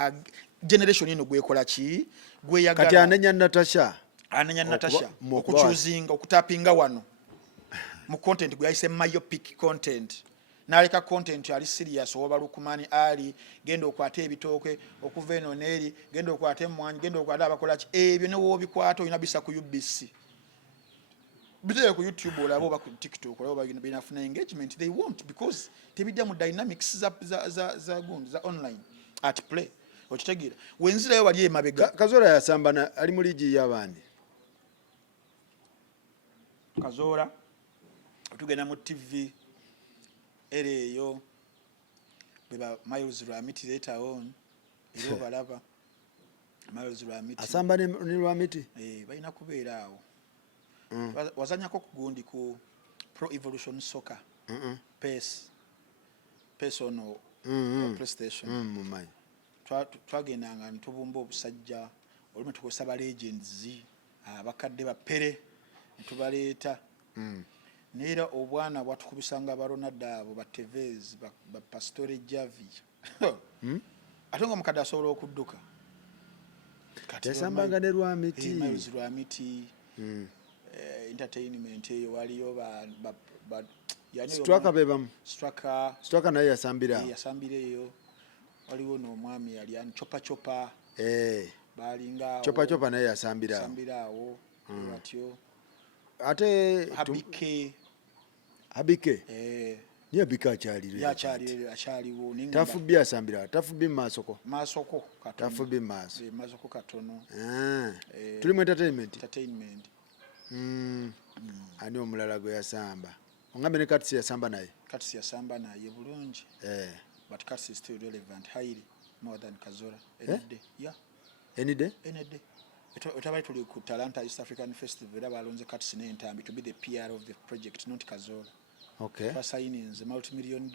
generation ino gwekola ki? Gweyagala. Kati anenya Natasha. Okuchuzinga okutapinga wano. Mu content gwe yayise myopic content. Naleka content ali serious oba Lukumani ali genda okwata ebitooke okuva eno neri genda okwata emmwanyi genda okwata abakola ki ebyo ne wobikwata olina bisa ku UBC bidde ku YouTube olaba oba ku TikTok olaba binafuna engagement they want because tebidda mu dynamics za online at play okitegeera wenzirayo wali emabega. Kazola yasambana ali mu ligi y'abandi Kazola tugenda mu TV ereyo beba Miles Lwamiti later on ero balaba Miles Lwamiti asamba ni Lwamiti balina kubeera awo wazanyako kugundi ku Pro Evolution Soccer PES ono PlayStation mumanyi twagendanga ntubumba obusajja olumu tukozesa ba legends abakadde bapere ntubaleeta neera obwana bwatukubisanga ba Ronaldo abo ba Tevez ba Pastore Javi ate nga omukadde asobola okudduka yasambanga ne Lwamiti Miles Lwamiti entertainment eyo waliyo Straka bebamu Straka naye yasambira eyo waliwo n'omwami yali ani chopa balinga chopa naye yasambira awo batyo ate Habike niye Habike akyaliwo tafubi asambira tafubi masoko katono tafubi maso masoko katono tuli mu entertainment ani omulala gwe yasamba ongambe ne Katsi yasamba naye bulungi but Katsi is still relevant highly more than Kazola any day Utabali tuli ku Talanta East African Festival era balonze Katsi ne Ntambi to be the PR of the project, not Kazola. Okay. For signing the multi-million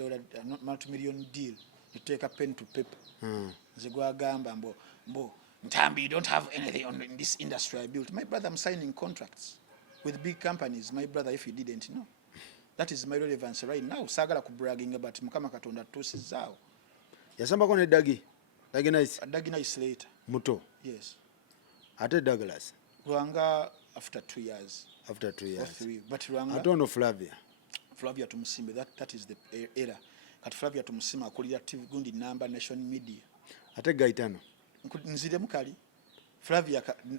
deal to take a pen to paper. Zegwa gamba mbo Ntambi, you don't have anything in this industry I built. My brother, I'm signing contracts with big companies. My brother, if you didn't know, that is my relevance right now. Sagala ku bragging about Mukama Katonda tusi zao. Yasamba kone Dagi nice. Dagi nice later. Muto. Yes. Ate Douglas. Ruanga after 2 years. After 2 years. 3. But Ruanga. I don't know Flavia Tumusimbe. That is the era. Kat Flavia Tumusima akulira TV gundi number Nation Media. Ate Gaitano. Nzire mukali.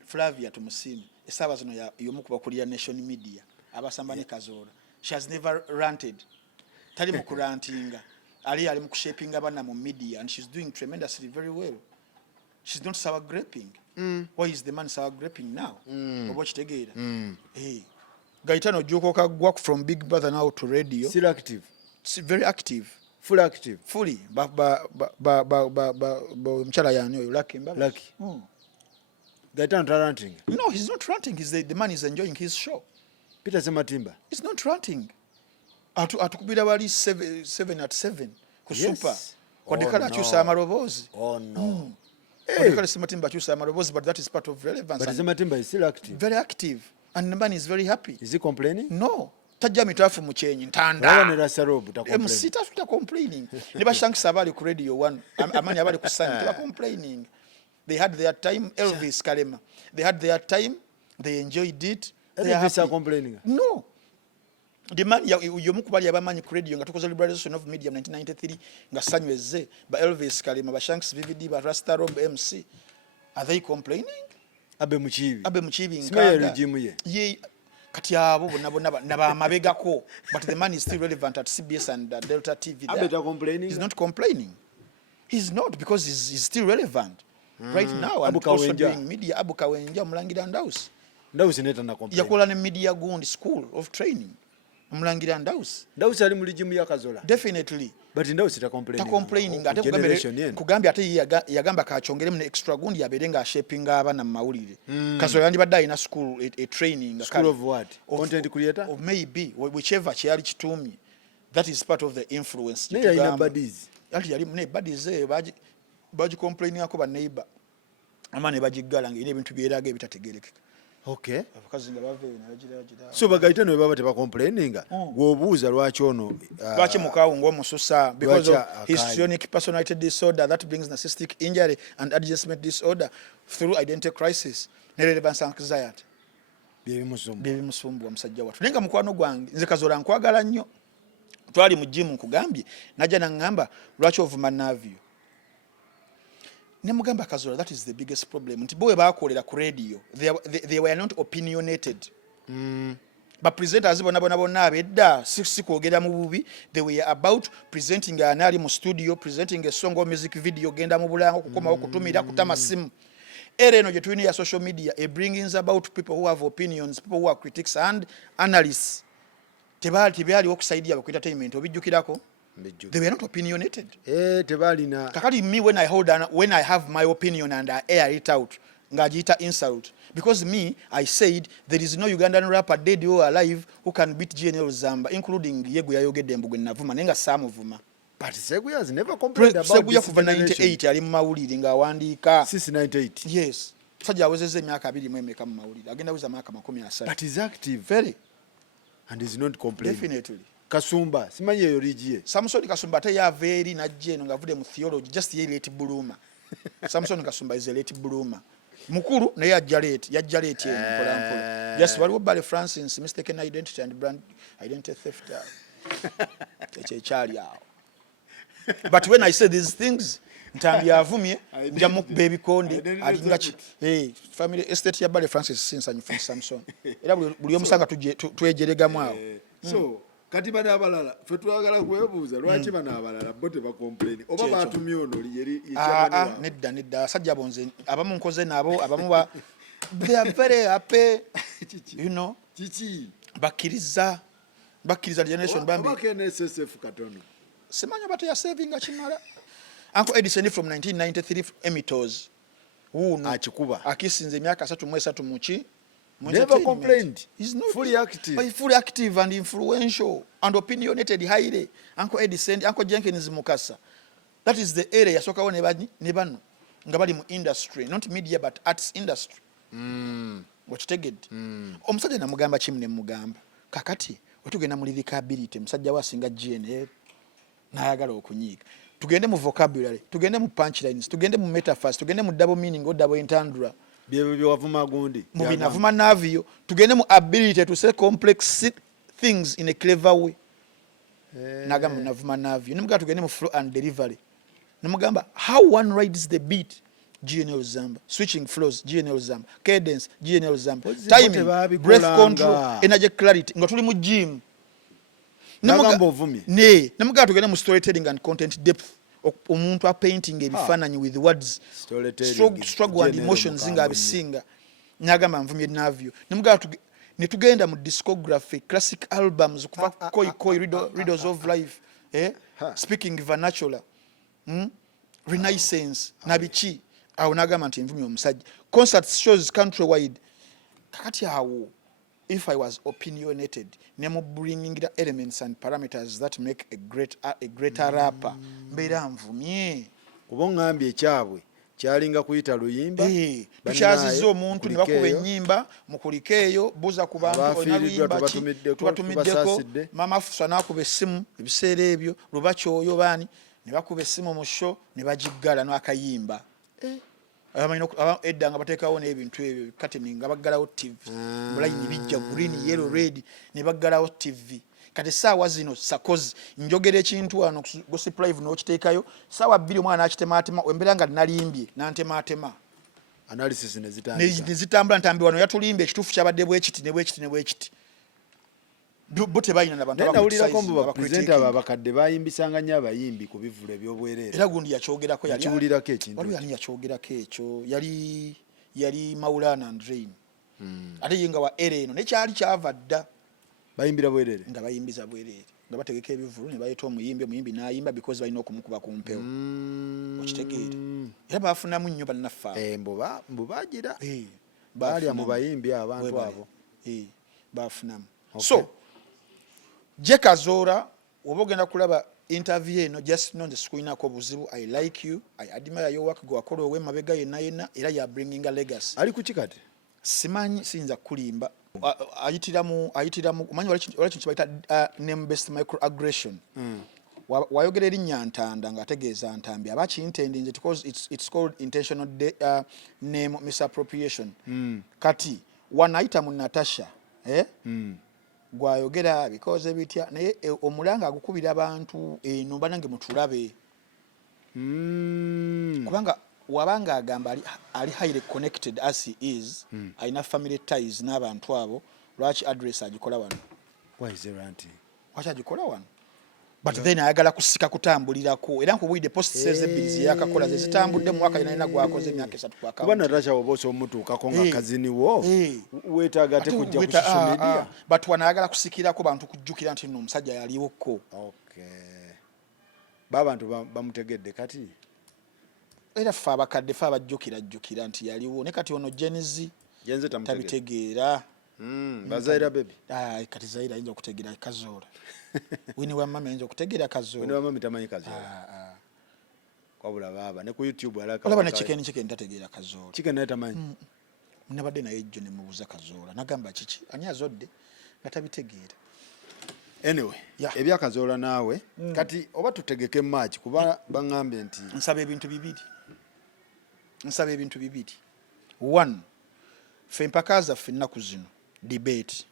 Flavia Tumusimbe. Esaba zino yomu kubakulira Nation Media. Abasamba ne Kazola. She has never ranted. Tali mu kurantinga. Ali mu kushaping abana mu media and she's doing tremendously very well. She's not sour graping. Why is the man sour graping now? Watch together. Hey, Gaetano Joko work from Big Brother now to radio. Still active. Very active. Full active. Fully. Mchala yani lucky. Gaetano ranting. No, he's not ranting. The man is enjoying his show. Peter Sematimba. He's not ranting. Atukubira wali 7 at 7 ku super. Wadekala chusa amarobozi. Oh no. Wadekala Sematimba chusa amarobozi, but that is part of relevance. But Sematimba is still active. Very active. And the man is very happy. Is he complaining? No. Tajja mitafu mu chenyi ntanda. Wala ne Rasarobu ta complaining. Msita suta complaining. Niba shankisa abali ku radio 1. Amani abali ku Sun ta complaining. They had their time. Elvis Kalema. They had their time. They enjoyed it. They are complaining. No. The man yomukubali abamanyi ku radio nga tukoze liberalization of media 1993 nga sanyweze ba Elvis Kalema ba Shanks VVD ba Rastarob MC. Are they complaining? Abe muchibi nkanga. Ye kati abo bonna naba mabegako, but the man is still relevant at CBS and Delta TV there. Abe ta complaining. He's not complaining. He's not, because he's still relevant right now and also doing media. Abu Kawenja Mulangira Ndausi. Ndausi neta na complaining. Yakola ne media gundi school of training. Mulangira Ndausi. Ndausi ali muri jimu ya Kazola. Definitely. But Ndausi ta complaining. Ate kugambye ate yagamba kachongere mu extra gundi yaberenga shaping abana mu mawulire. Kazola yandi badde ina school a training. School of what? Content creator? Of maybe whichever kyali kitumi. That is part of the influence. Ne ina buddies. Yali ne buddies baji complaining ako ba neighbor. Amane bajigala ngine ebintu byeraga ebitategerekeka. Okay. Abakazinga bave na so Gaetano baba teba complaininga gwobuuza lwaki ono lwaki mukawo ng'omususa because of histrionic personality disorder that brings narcissistic injury and adjustment disorder through identity crisis ne relevance anxiety byebimusumbuwa musajja wattu nenga mukwano gwange nze Kazola nkwagala nnyo twali mu gym nkugambye najja nangamba lwaki ovuma navyo Nemugamba Kazola, that is the biggest problem. Nti bowe bakolera ku radio. They were not opinionated. But presenters bonna abedda si kwogera mu bubi. They were about presenting anali mu studio, presenting a song or music video, genda mu bulango kukoma okutumira kutama simu. era eno gye tulina ya social media it brings about people who have opinions, people who are critics and analysts. Tebyaliwo okusaidia ku entertainment obijjukirako. They were not opinionated. Tebalina. Kakati me when I have my opinion and I air it out, ngajita insult. Because me, I said there is no Ugandan rapper dead or alive who can beat GNL Zamba, including Yeguya Yogedembu Navuma, nenga Samuvuma. But Seguya has never complained about Seguya kuva 98 ali mu mawulire nga wandika. Since 98. Yes. Sajja awezeze emyaka 2 mu emeka mu mawulire. Agenda wiza myaka 30. But he's active. Very. And he's not complaining. Definitely. Kasumba, simanyi eyo ligiye. Samson Kasumba ate yaveri najje no ngavude mu theology just ye late bloomer. Samson Kasumba is a late bloomer. Mukuru naye yajja late mpola. Yes, waliwo Bale Francis mistaken identity and brand identity theft. Chali awo. But when I say these things, ntambi avumye njamu baby konde alinga family estate ya Bale Francis since and from Samson. Era buli omusanga twejeregamu awo. So kati bana abalala fe twagala kwebuuza lwaki bana abalala bo tebacomplain oba batumye ono yeri nedda sajja bonze abamu nkoze nabo abamu they are very happy you know chichi bakiriza generation bambi SSF katono semanya bate ya saving achimala Uncle Edison from 1993 emitos achikuba akisinze emyaka 3 muchi never complained. He's not fully active. Fully active and influential and opinionated highly. Uncle Edison, Uncle Jenkins Mukasa. That is the area yasokawo ne bano nga bali mu industry, not media but arts industry. Wakitegedde. Omusajja namugamba kimu ne mugamba. Kakati otugenda mu lyrical musajja wasinga GNL n'ayagala okunyiika. Tugende mu vocabulary, tugende mu punchlines, tugende mu metaphors, tugende mu double meaning or double entendre. Bye wavuma gundi. Mu binavuma navyo. Tugende mu ability to say complex things in a clever way. Nagamba navuma navyo. Nimugamba tugende mu flow and delivery. Nimugamba how one rides the beat. GNL Zamba, switching flows, GNL Zamba, cadence, GNL Zamba, timing, breath control, energy clarity. Nga tuli mu gym. Nimugamba tugende mu storytelling and content depth. Omuntu a painting ebifananyi with words, struggle and emotions nga abisinga. Nyagamba nvumye navyo. Nimugamba netugenda mu discography, classic albums kuva Koi Riddles of Life, speaking vernacular, Renaissance, nabichi. Awo nagamba nti nvumye omusajja. Concert shows countrywide. Kakati awo, if I was opinionated, nemu bringing the elements and parameters that make a greater rapper. Mbeera nvumye. Kuba ngambye ekyabwe kyalinga kuyita luyimba. Tukyaziza omuntu ne bakuba ennyimba mukulika eyo buza ku bantu oluyimba tubatumiddeko mama Fusa n'akuba essimu ebiseera ebyo lubakyoyo baani ne bakuba essimu mu show ne bagiggala n'akayimba. Edda nga bateekawo n'ebintu ebyo kati nga baggalawo TV bulayini bijja green yellow red ne baggalawo TV. Kati saawa zino sakozi njogera ekintu wano gossip live n'okiteekayo saawa 2 omwana akitemaatema wembeera nga nalimbye nantemaatema analysis ne zitambula ntambi wano yatulimba ekituufu kyabadde bwekiti ne bwekiti bo tebalina n'abantu nawulirako mbu bapresenta abakadde bayimbisanga nnyo abayimbi ku bivulo ebyobwereere era gundi yakyogerako yakiwulirako ekintu waliwo yali yakyogerako ekyo yali Maulana Andrein ate ye nga wa era eno nekyali kyava dda bayimbira bwereere nga bayimbiza bwereere nga bategeka ebivulo ne bayita omuyimbi n'ayimba because balina okumukuba ku mpewo okitegeera era bafunamu nnyo bannaffe mbu bagira balya mu bayimbi abantu abo bafunamu. So Je Kazora oba ogenda kulaba interview eno just know the sikuinako buzibu. I like you, I admire your work, gwakola owe mabega yenna era ya bringing a legacy. Ali ku kikati simanyi siyinza kulimba ayitiramu manyi wali kintu kibayita name based microaggression. Wayogera erinnya Ntanda ng'ategeeza Ntambi abakintendinze because it's called intentional name misappropriation. Kati wanayita mu Natasha gwayogera because bitya naye omulanga agukubira abantu eno banange mutulabe kubanga wabanga agamba ali highly connected as he is aina family ties n'abantu abo lwaki address agikola wano. Why is there anti? Wacha agikola wano but then ayagala kusika kutambulirako era nkubwidde post says ebbiri yakakola zitambudde mu mwaka yina gwakoze emyaka 3 kwa kuba Natasha oboso omutuukako nga kazini wo weetaaga ate kujja ku social media but wanayagala kusikirako bantu kujjukira nti no omusajja yaliwoko. Babantu bamutegedde kati era ffe abakadde ffe abajjukira nti yaliwo ne kati ono Jenzi tabitegeera. Bazaira baby kati Zaira ayinza okutegeera Kazola wini wa mama ayinza okutegeera Kazola wini wa mama tamanyi Kazola kwabula baba ne ku YouTube alaka olaba ne chicken tategeera Kazola chicken naye tamanyi nabadde naye jjo ne mubuza Kazola nagamba kiki ani azodde nga tabitegeera. Anyway ebya Kazola naawe kati oba tutegeke match kuba bangambye nti nsaba ebintu bibiri. One, ffe mpaka zaffe ennaku zino debate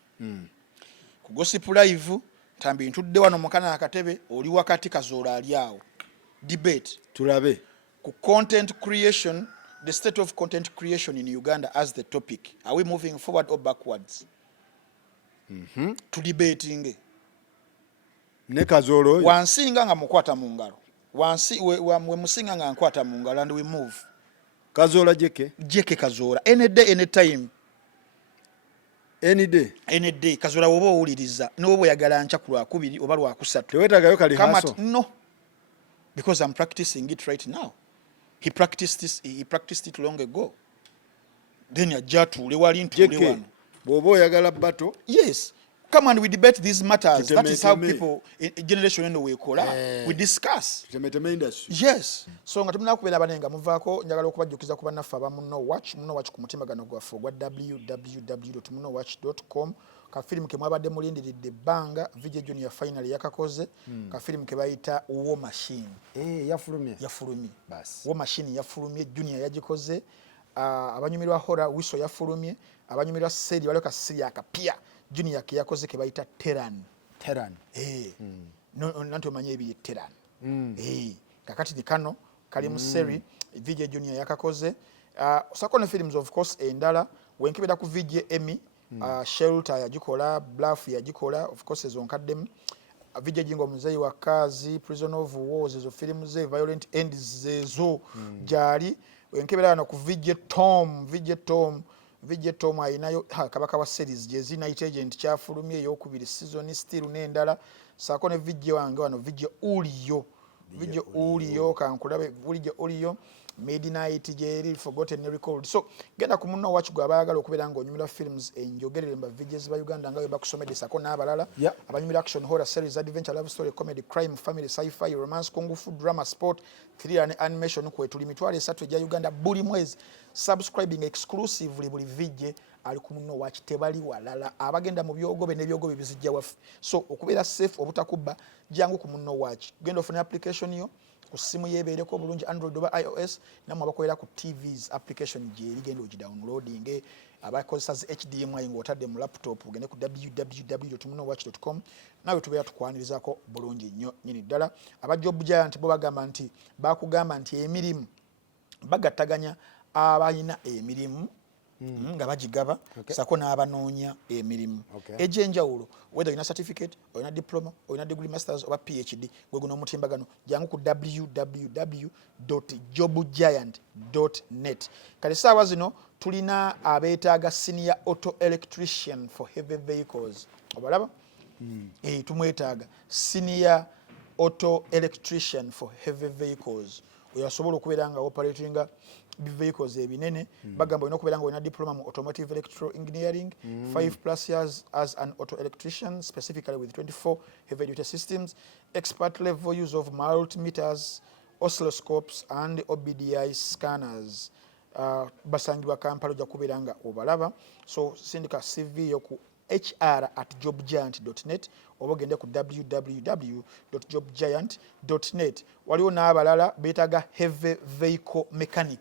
ku Gossip Live tambi ntudde wano mukana akatebe oli wakati Kazola ali awo debate tulabe ku content creation, the state of content creation in Uganda as the topic. Are we moving forward or backwards? To debating ne Kazola wansinga nga mukwata mu ngalo wansi we musinga nga nkwata mu ngalo and we move. Kazola jeke Kazola any day any time any day Kazola woba owuliriza n'oba oyagala ncha ku lwakubiri oba lwakusatu tewetagayo kali haso no because I'm practicing it right now. He practiced it long ago. Then ajja tuule wali ntuule wano bwoba oyagala bato yes come and we debate these matters. That is how people in generation eno wekola we discuss yes. So nga tumina kubeera banenga muvaako njagala okubajjukiza ku bannaffe aba Muno Watch ku mutimagano gwaffe ogwa www.munowatch.com ka firimu ke mwabadde mulindiridde ebbanga Vijay Junior final yakakoze ka firimu ke bayita War Machine yafulumye War Machine yafulumye Junior yagikoze abanyumirwa horror Wiso yafulumye abanyumirwa seri wale ka seri akapya Junior ke yakoze ke bayita Terran nanti omanye ebiye Terran kakati ni kano kali mu seri Vijay Junior yakakoze Sakone Films of course endala wenkibeda ku Vijay Emmy Shelter yagikola Bluff yagikola of course ezonkaddem Vijay Jingo muzeyi wa kazi Prison of Wars ezo films ze Violent Ends zezo jali wenkibeda na ku Vijay Tom ayinayo kabaka wa series Jezi Night Agent kyafulumye yokubiri season still n'endala sako ne Vijay wange wano Vijay Uliyo kankulabe Vijay Uliyo Midnight Jerry Forgotten Recalled. So genda ku Muno Watch gwa abayagala okubeera nga onyumira films enjogerere mba Vijays ba Uganda nga bakusomedde sako n'abalala abanyumira action horror series adventure love story comedy crime family sci-fi romance kung fu drama sport thriller and animation kwetu limitwale 3 ejja Uganda buli mwezi subscribing exclusively buli Vijay ali ku Muno Watch tebali walala abagenda mu byogobe n'ebyogobe bizijja waffe. So okubeera safe obutakubba jangu ku Muno Watch genda ofuna application yo ku simu yebeereko bulungi Android oba iOS namwe abakolera ku TVs application gye ligenda ogidownloading abakozesa HDMI ng'otadde mu laptop ogende ku www.munowatch.com nawe tubeera tukwanirizako bulungi nnyo nyini ddala. Aba Job Giant bo bagamba nti bakugamba nti emirimu bagattaganya abalina emirimu nga bagigaba sako n'abanoonya emirimu egy'enjawulo whether olina certificate olina diploma olina degree masters oba PhD gwe guno omutimbagano jangu ku www.jobgiant.net. kale saawa zino tulina abeetaaga senior auto electrician for heavy vehicles obalaba tumwetaaga senior auto electrician for heavy vehicles oyo asobola okubeera nga operatinga vehicles ebinene bagamba olina okubeera nga olina diploma mu automotive electro engineering 5+ years as an auto electrician specifically with 24 heavy duty systems expert level use of multimeters oscilloscopes and OBDI scanners. Basangibwa Kampala ojja kubeera nga obalaba. So sindika CV yo ku hr@jobgiant.net oba ogende ku www.jobgiant.net. waliwo n'abalala beetaaga heavy vehicle mechanic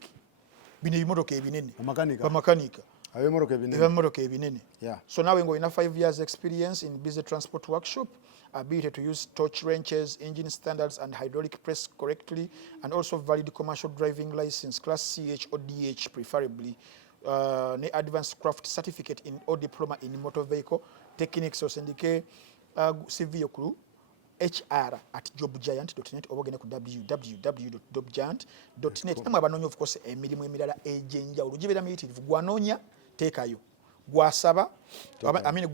bino ebimotoka ebinene bamakanika ebimotoka ebinene. So nawe ng'olina 5 years experience in busy transport workshop, ability to use torch wrenches, engine standards and hydraulic press correctly, and also valid commercial driving license class CH or DH preferably, ne advanced craft certificate in or diploma in motor vehicle techniques osindike CV yokulu hr@jobgiant.net oba ogende ku www.jobgiant.net. namwe abanoonya of course emirimu emirala egy'enjawulo gibeera miyitirivu, gwanoonya teekayo, gwasaba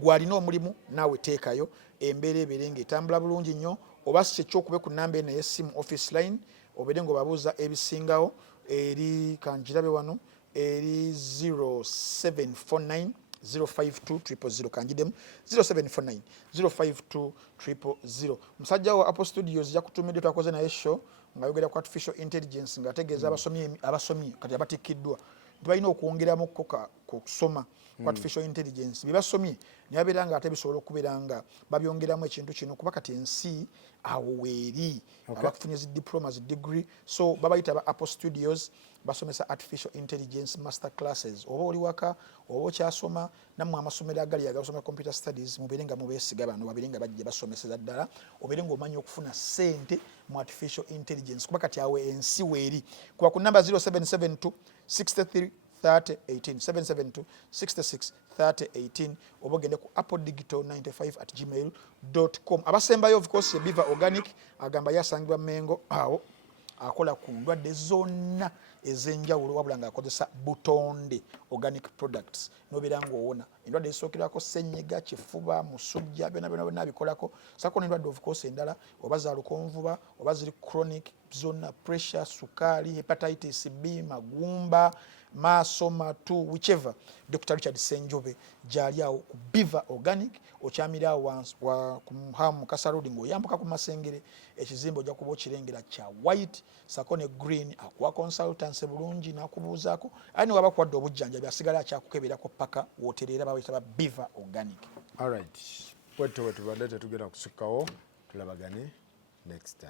gwalina omulimu naawe teekayo, embeera ebeere ng'etambula bulungi nnyo. Oba si kyokube ku nnamba eno ey'essimu office line obeere ng'obabuuza ebisingawo eri kanjirabe wano eri 0749 052 kanjidemu 0749 052 000. Musajja wa Apple Studios yakutumidde twakoze naye show ng'ayogera ku artificial intelligence ng'ategeeza abasomi kati abatikkiddwa balina okwongeramu ku kusoma ku artificial intelligence bye basomye ne babeera nga ate bisobola okubeera nga babyongeramu ekintu kino kuba kati ensi awo weeri abakufunye zi diplomas degree, so babayita ba Apple Studios basomesa artificial intelligence master classes. Oba oli waka oba okyasoma nammwe amasomero agali agasoma computer studies mubeere nga mubeesiga bano babeere nga bajja basomeseza ddala, obeere ng'omanya okufuna ssente mu artificial intelligence kuba kati awo ensi weeri. Kuba ku namba 0772 63 30 18 772 66 30 18 oba ogende ku appledigital95@gmail.com. abasembayo of course Biva Organic agamba yasangibwa Mengo awo akola ku ndwadde zonna ez'enjawulo wabula ng'akozesa butonde organic products nobeera ng'owona endwadde ezisookerwako ssenyiga, kifuba, musujja byonna bikolako. Sako n'endwadde of course endala oba za lukonvuba oba ziri chronic zonna, pressure, sukaali, hepatitis B, magumba, maaso, matu, whichever. Dr. Richard Senjobe gyali awo ku Biva Organic okyamira ku Hamu Kasarudi ng'oyambuka ku Masengere ekizimbe ojja kuba okirengera kya white sako ne green, akuwa consultancy bulungi n'akubuuzaako aye ne waba kuwadde obujjanjabi asigala akyakukeberako paka wootereera babayita ba Biva Organic. Alright, bwetyo bwe tubadde tetugenda kusukkawo, tulabagane next time.